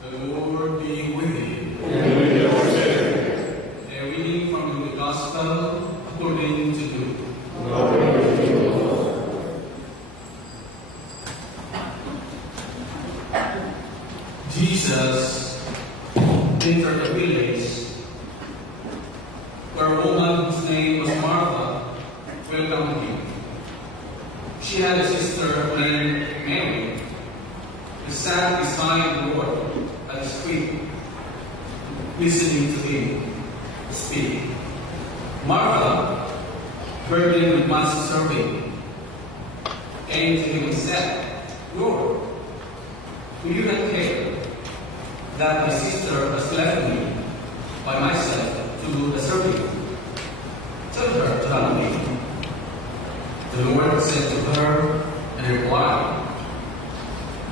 The Lord be with you. And with your spirit. A reading from the Gospel according to Luke. Glory to you, Lord. Jesus entered a village where a woman whose name was Martha welcomed him. She had a sister named Mary, who sat beside the Lord at his feet, listening to him speak. Martha, burdened with much serving, came to him and said, "Lord, do you not care that my sister has left me by myself to do the serving? Tell her to help me." The Lord said to her in reply,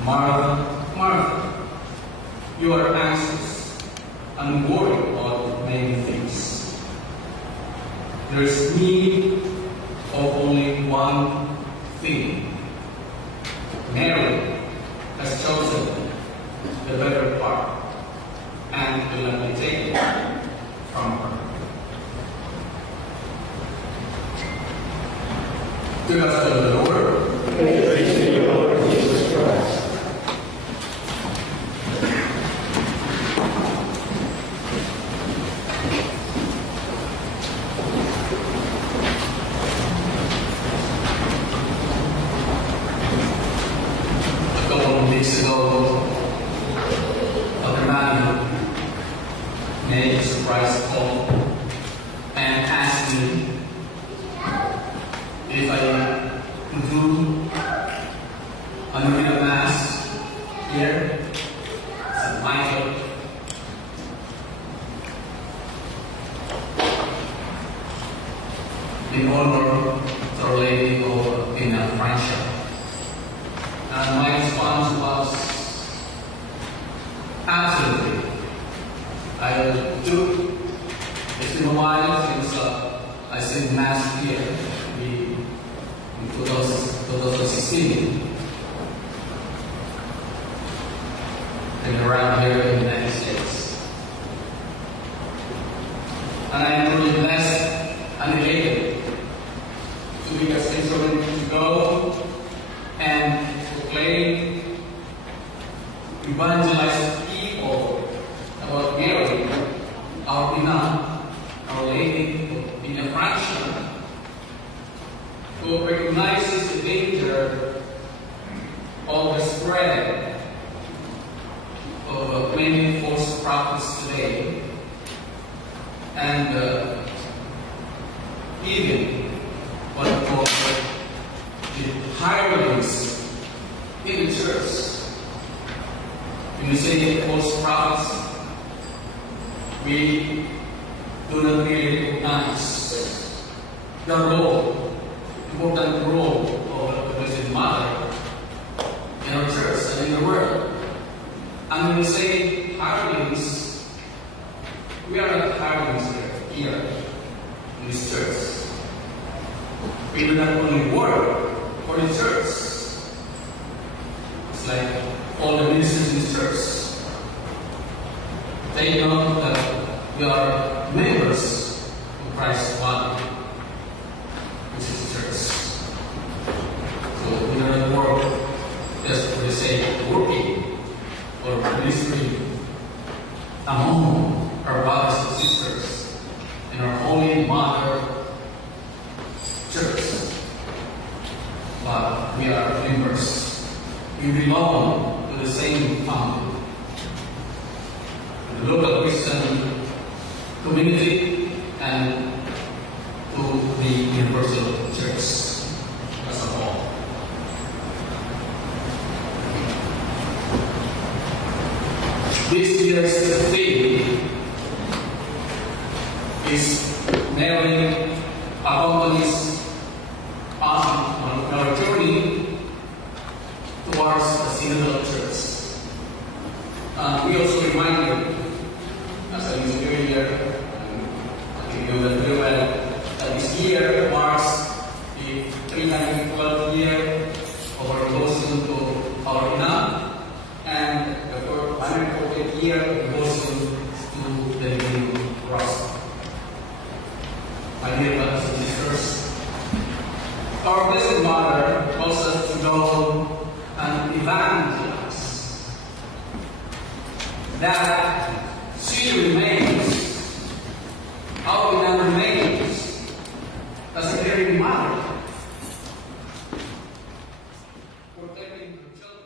"Martha, Martha, you are anxious and worried about many things. There is need of only one thing. Mary has chosen the better part, and will not be taken from her." The Gospel of the Lord. Praise to you, Lord Jesus Christ. A couple of weeks ago, Dr. Manu made a surprise call and asked me if I could do a novena mass here at St. Michael. In honor to Our Lady of Pina Francia. And my response was, absolutely, I will do it. It's been a while since I said Mass here in 2016. And around here in the United States. and I am truly blessed and elated to be God's instrument to go and proclaim, evangelize people about Mary, our Ina, Our Lady in the Francia, who recognizes the danger of the spread of many false prophets today, and even what we call the hirelings in the church. When we say false prophets, we do not really recognize the important role of the Blessed Mother in our church and in the world. And when we say hirelings, we are not hirelings here in this church. We do not only work for the church. It's like all the ministers in the church. They know that we are members of Christ's body, which is the church. So we do not work just for the sake of working or ministry among our brothers and sisters in our Holy Mother Church. But we are members. We belong to the same family, the local Christian community, and to the universal church as a whole. This year's theme is Mary accompanies us on our journey towards the synodal church. We also remind you, as I mentioned earlier, I think you know that very well, that this year marks the 312th year of our devotion to our Ina, and the 140th year of devotion to the Living Cross. My dear brothers and sisters, our Blessed Mother calls us to go and evangelize. That she remains, our Ina remains, as a caring mother, protecting her children.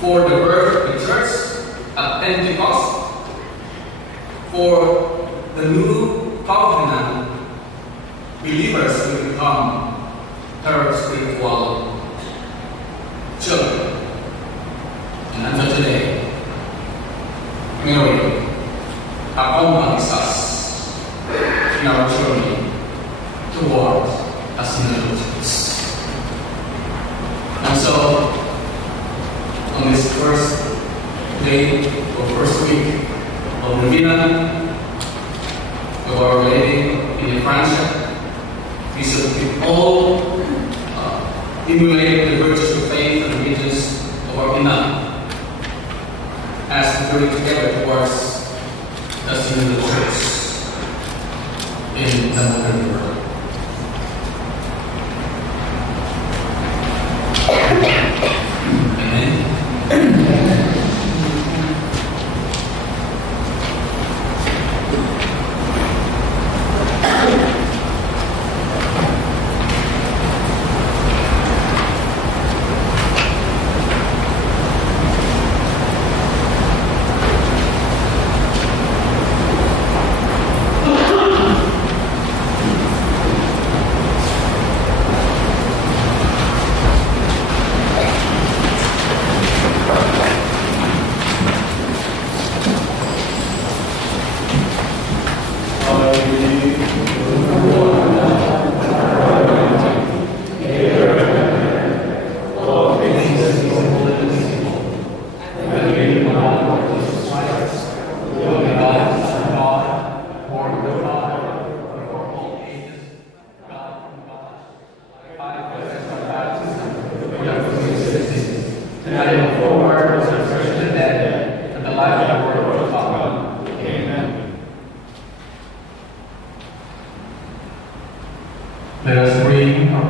For the birth of the church at Pentecost, for the new covenant, believers will become her spiritual children. And until today, Mary accompanies us in our journey toward a synodal church. And so, on this first day or first week of Novena of Our Lady in Francia, we should all emulate the virtues of faith and obedience of our Ina as we journey together towards the synodal church in the modern world.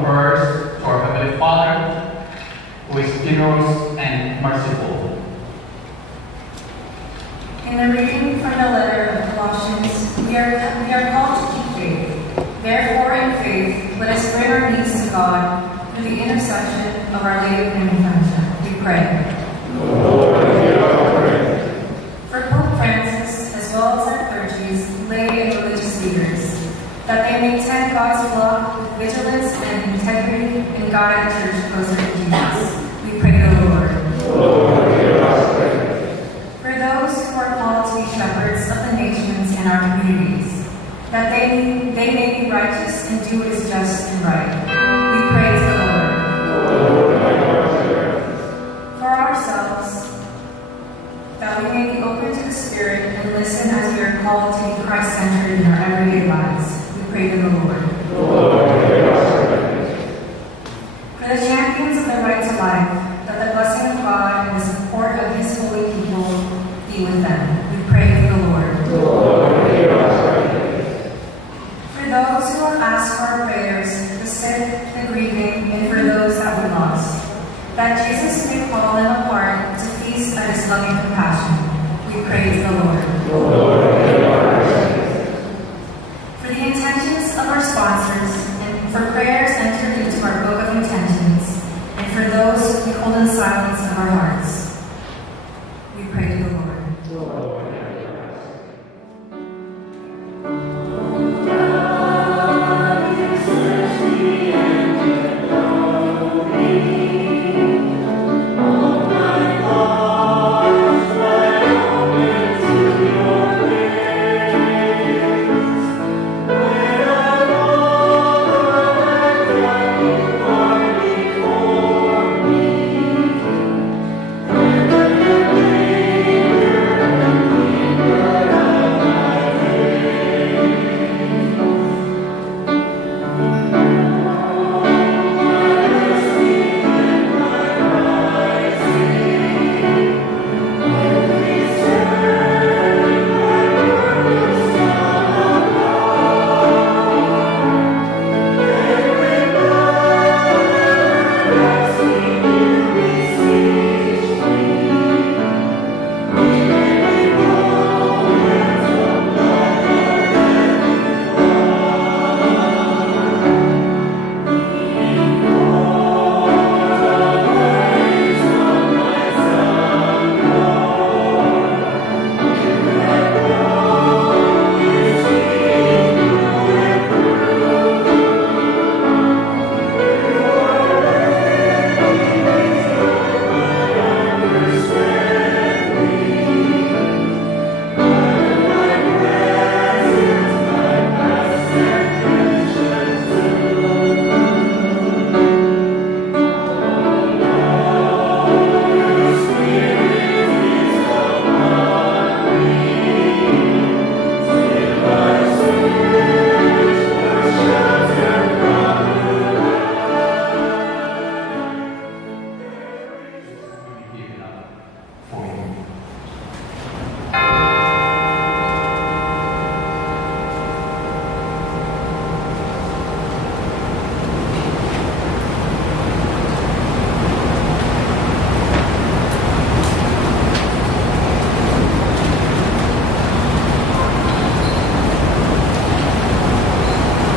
prayers to our Heavenly Father, who is generous and merciful. In the reading from the letter of Colossians, we are called to keep faith. Therefore, in faith, let us bring our needs to God through the intercession of Our Lady of Penitential. We pray. For Pope Francis, as well as our clergies, lay and religious leaders, that they may tend God's flock with vigilance and integrity and guide the Church closer to Jesus. We pray the Lord. For those who are called to be shepherds of the nations and our communities, that they may be righteous and do what is just and right. We praise the Lord. For ourselves, that we may be open to the Spirit and listen as we are called to be Christ-centered in our everyday lives. We pray to the Lord. For the champions of the right to life, that the blessing of God and the support of His holy people be with them. We pray to the Lord. For those who have asked for our prayers, the sick, the grieving, and for those that we lost, that Jesus may call them apart to feast at His loving compassion. We praise the Lord. For the intentions of our sponsors, and for prayers entered into our book of intentions, and for those we hold in silence of our hearts, we pray to the Lord.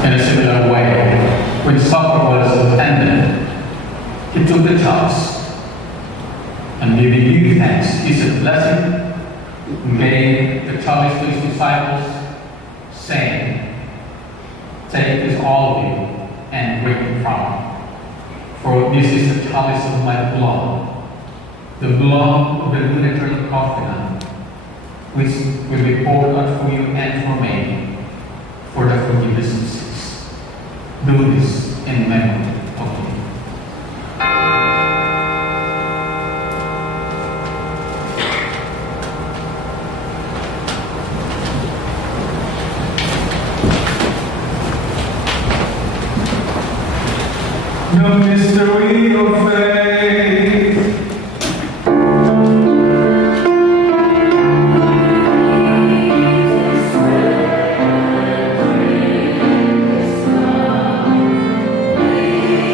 In a similar way, when supper was ended, He took the chalice and giving you thanks, He said, blessing, and gave the chalice to His disciples, saying, take this all of you and drink from it. For this is the chalice of my blood, the blood of the new and eternal covenant, which will be poured out for you and for me, for the forgiveness of sins. Do this in memory of me. The mystery of faith. Amen.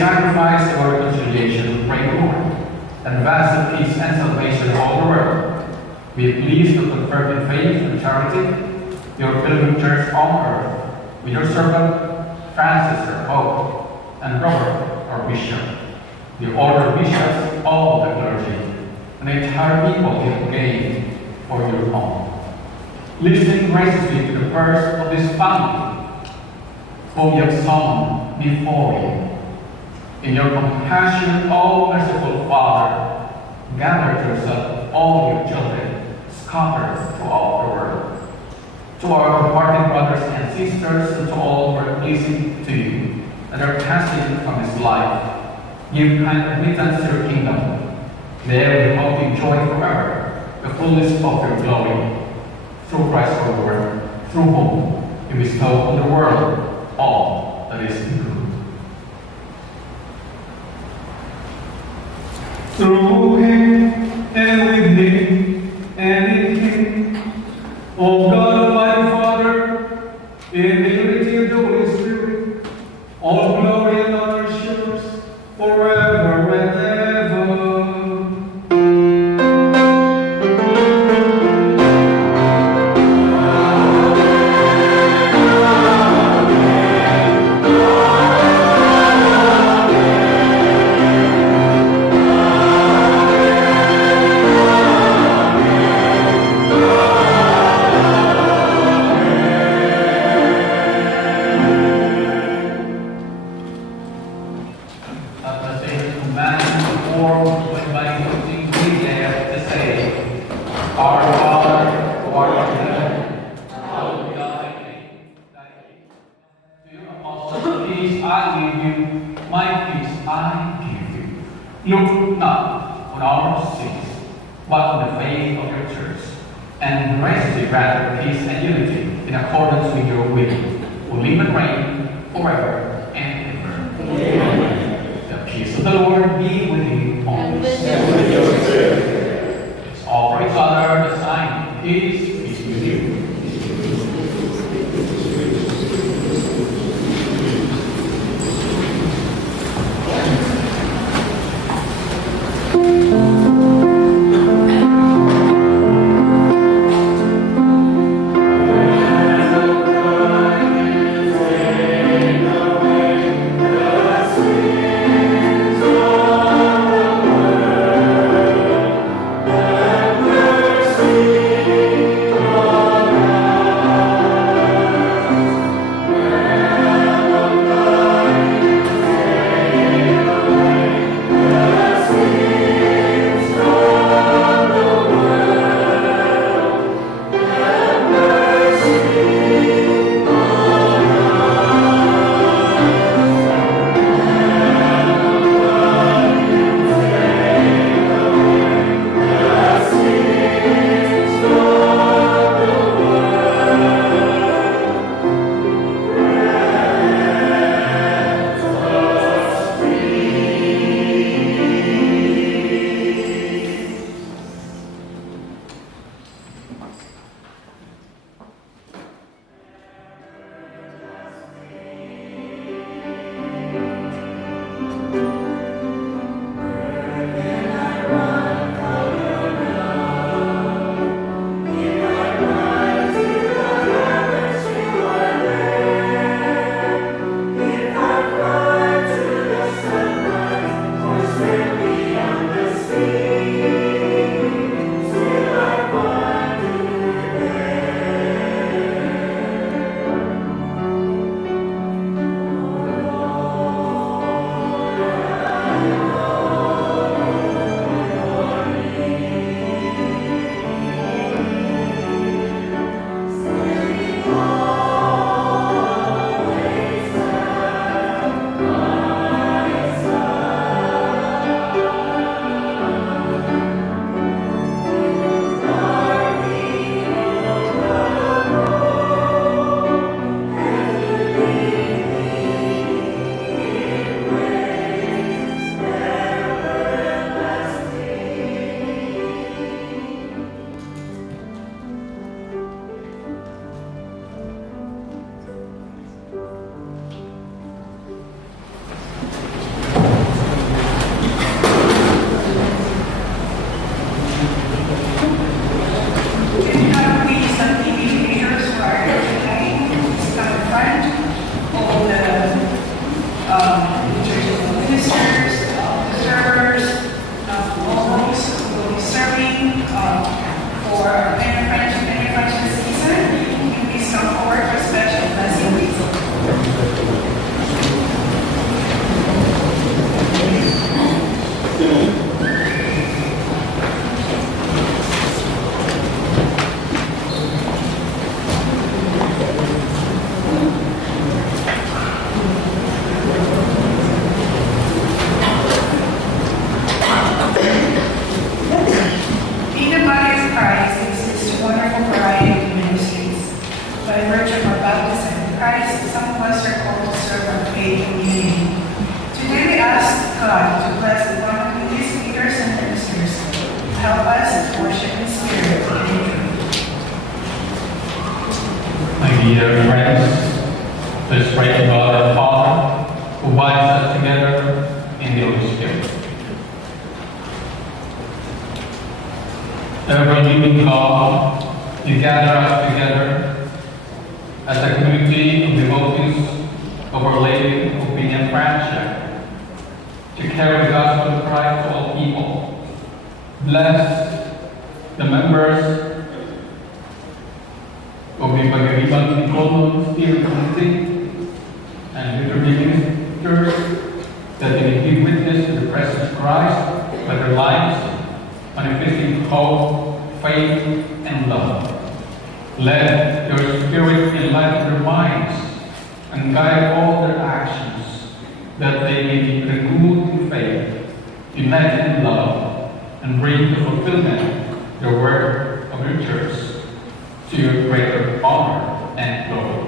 sacrifice of our reconciliation, we pray, Lord, and advance the peace and salvation of all the world. Be pleased to confirm in faith and charity your pilgrim church on earth, with your servant Francis, our Pope, and Robert, our Bishop, the order of bishops, all the clergy, and the entire people you have gained for your own. Listen graciously to the prayers of this family, whom you have summoned before you. In your compassion, O merciful Father, gather to yourself all your children scattered throughout the world. To our departed brothers and sisters, and to all who are pleasing to you, that are passing from this life, give kind admittance to your kingdom. There we hope to enjoy forever the fullness of your glory. Through Christ our Lord, through whom you bestow on the world all that is good. Through him, and with him, and in him, O God Almighty Father, in the unity of the Holy Spirit, all glory and honor is yours forever and ever. Look not on our sins, but on the faith of your church, and graciously grant peace and unity in accordance with your will, who live and reign forever and ever. Amen. The peace of the Lord be with you always. And with your spirit. Let's all for each other the sign of peace. Peace with you. Lord. Being the body of Christ exists a wonderful variety of ministries. By virtue of our baptism in Christ, some of us are called to serve our faith community. Today we ask God to bless the one of these leaders and ministers to help us worship in spirit and in truth. My dear friends, let's pray to God our Father, who binds us together in the Holy Spirit. Ever living God, you gather us together as a community of devotees of Our Lady of Peña Francia to carry the gospel of Christ to all people. Bless the members of the Pagariban Nicolon Steel Community and liturgy ministers that they may be witness to the presence of Christ by their lives, manifesting hope, faith, and love. Let your Spirit enlighten their minds and guide all their actions, that they may be renewed in faith, united in love, and bring to fulfillment the work of your church to your greater honor and glory.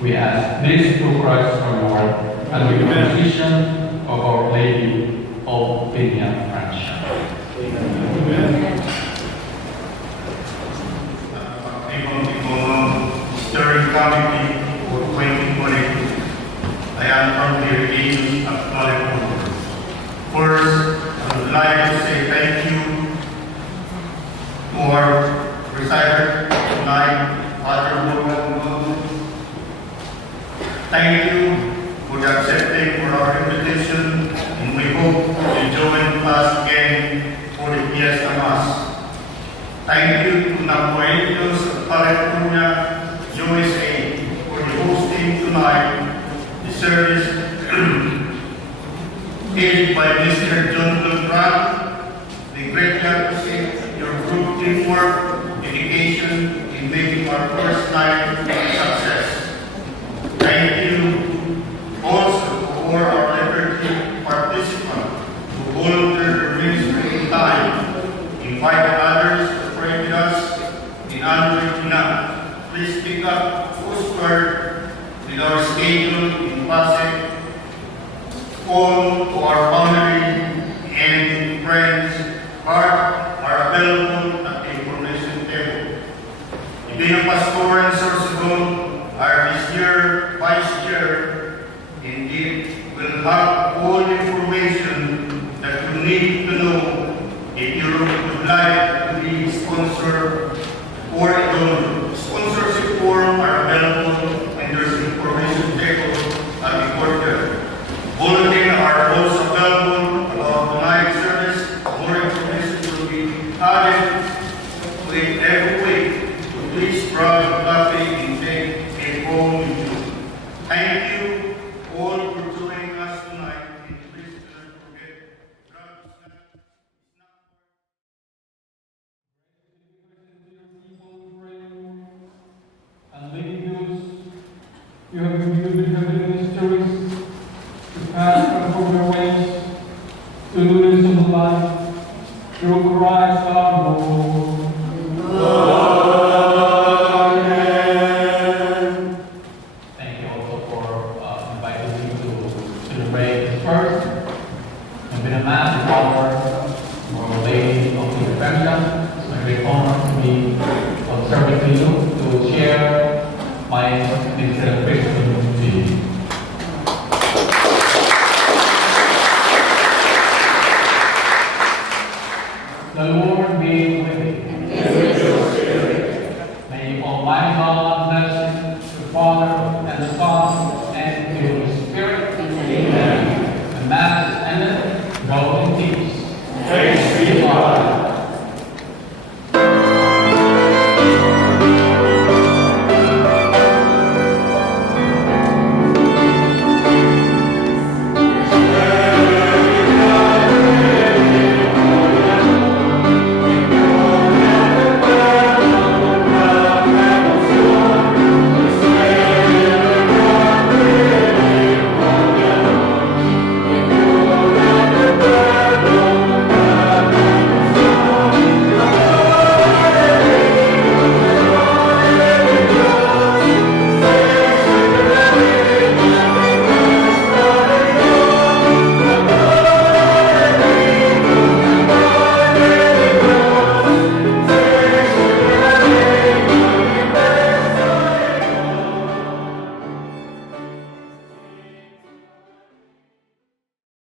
We ask this through Christ our Lord, and with the benediction of Our Lady of Peña Francia. Steering Committee for 2022. I am from the Regents of California. First, I would like to say thank you to our presider tonight, Father Logan. Thank you for accepting for our invitation, and we hope you join us again for the Fiesta Mass. Thank you to Napuelitos of California, USA, for the hosting tonight. The service headed by Mr. John Beltran. The great appreciate your group teamwork, dedication in making our first night a success. Thank you also for our liturgy participants who volunteered their ministry time, invited others to pray with us in honor of Tina. Please pick up postcard with our schedule in Pasig. All to our family and friends are available at the information table. Ibino Pastor and Sorsogon, our this year Vice Chair, indeed will have all information that you need to know if you would like to be sponsored or a donor. Sponsorship forms are available and there's information table at the courtyard. Bulletin are also available about tonight's service. More information will be added with every week. So please grab a coffee and take a phone with you. Thank you all for joining us tonight. And please do not forget, grab a snack. And Leviticus, you have reviewed the mysteries to pass from your ways to newness of life through Christ our Lord. Amen. Thank you also for inviting me to celebrate the first and be a mass in honor of Our Lady of the Francia. It's my great honor to be of serving to you to share my celebration to you. The Lord be with you. May Almighty God bless the Father and the Son and the Holy Spirit. Amen. The Mass is ended. Go in peace. Thanks be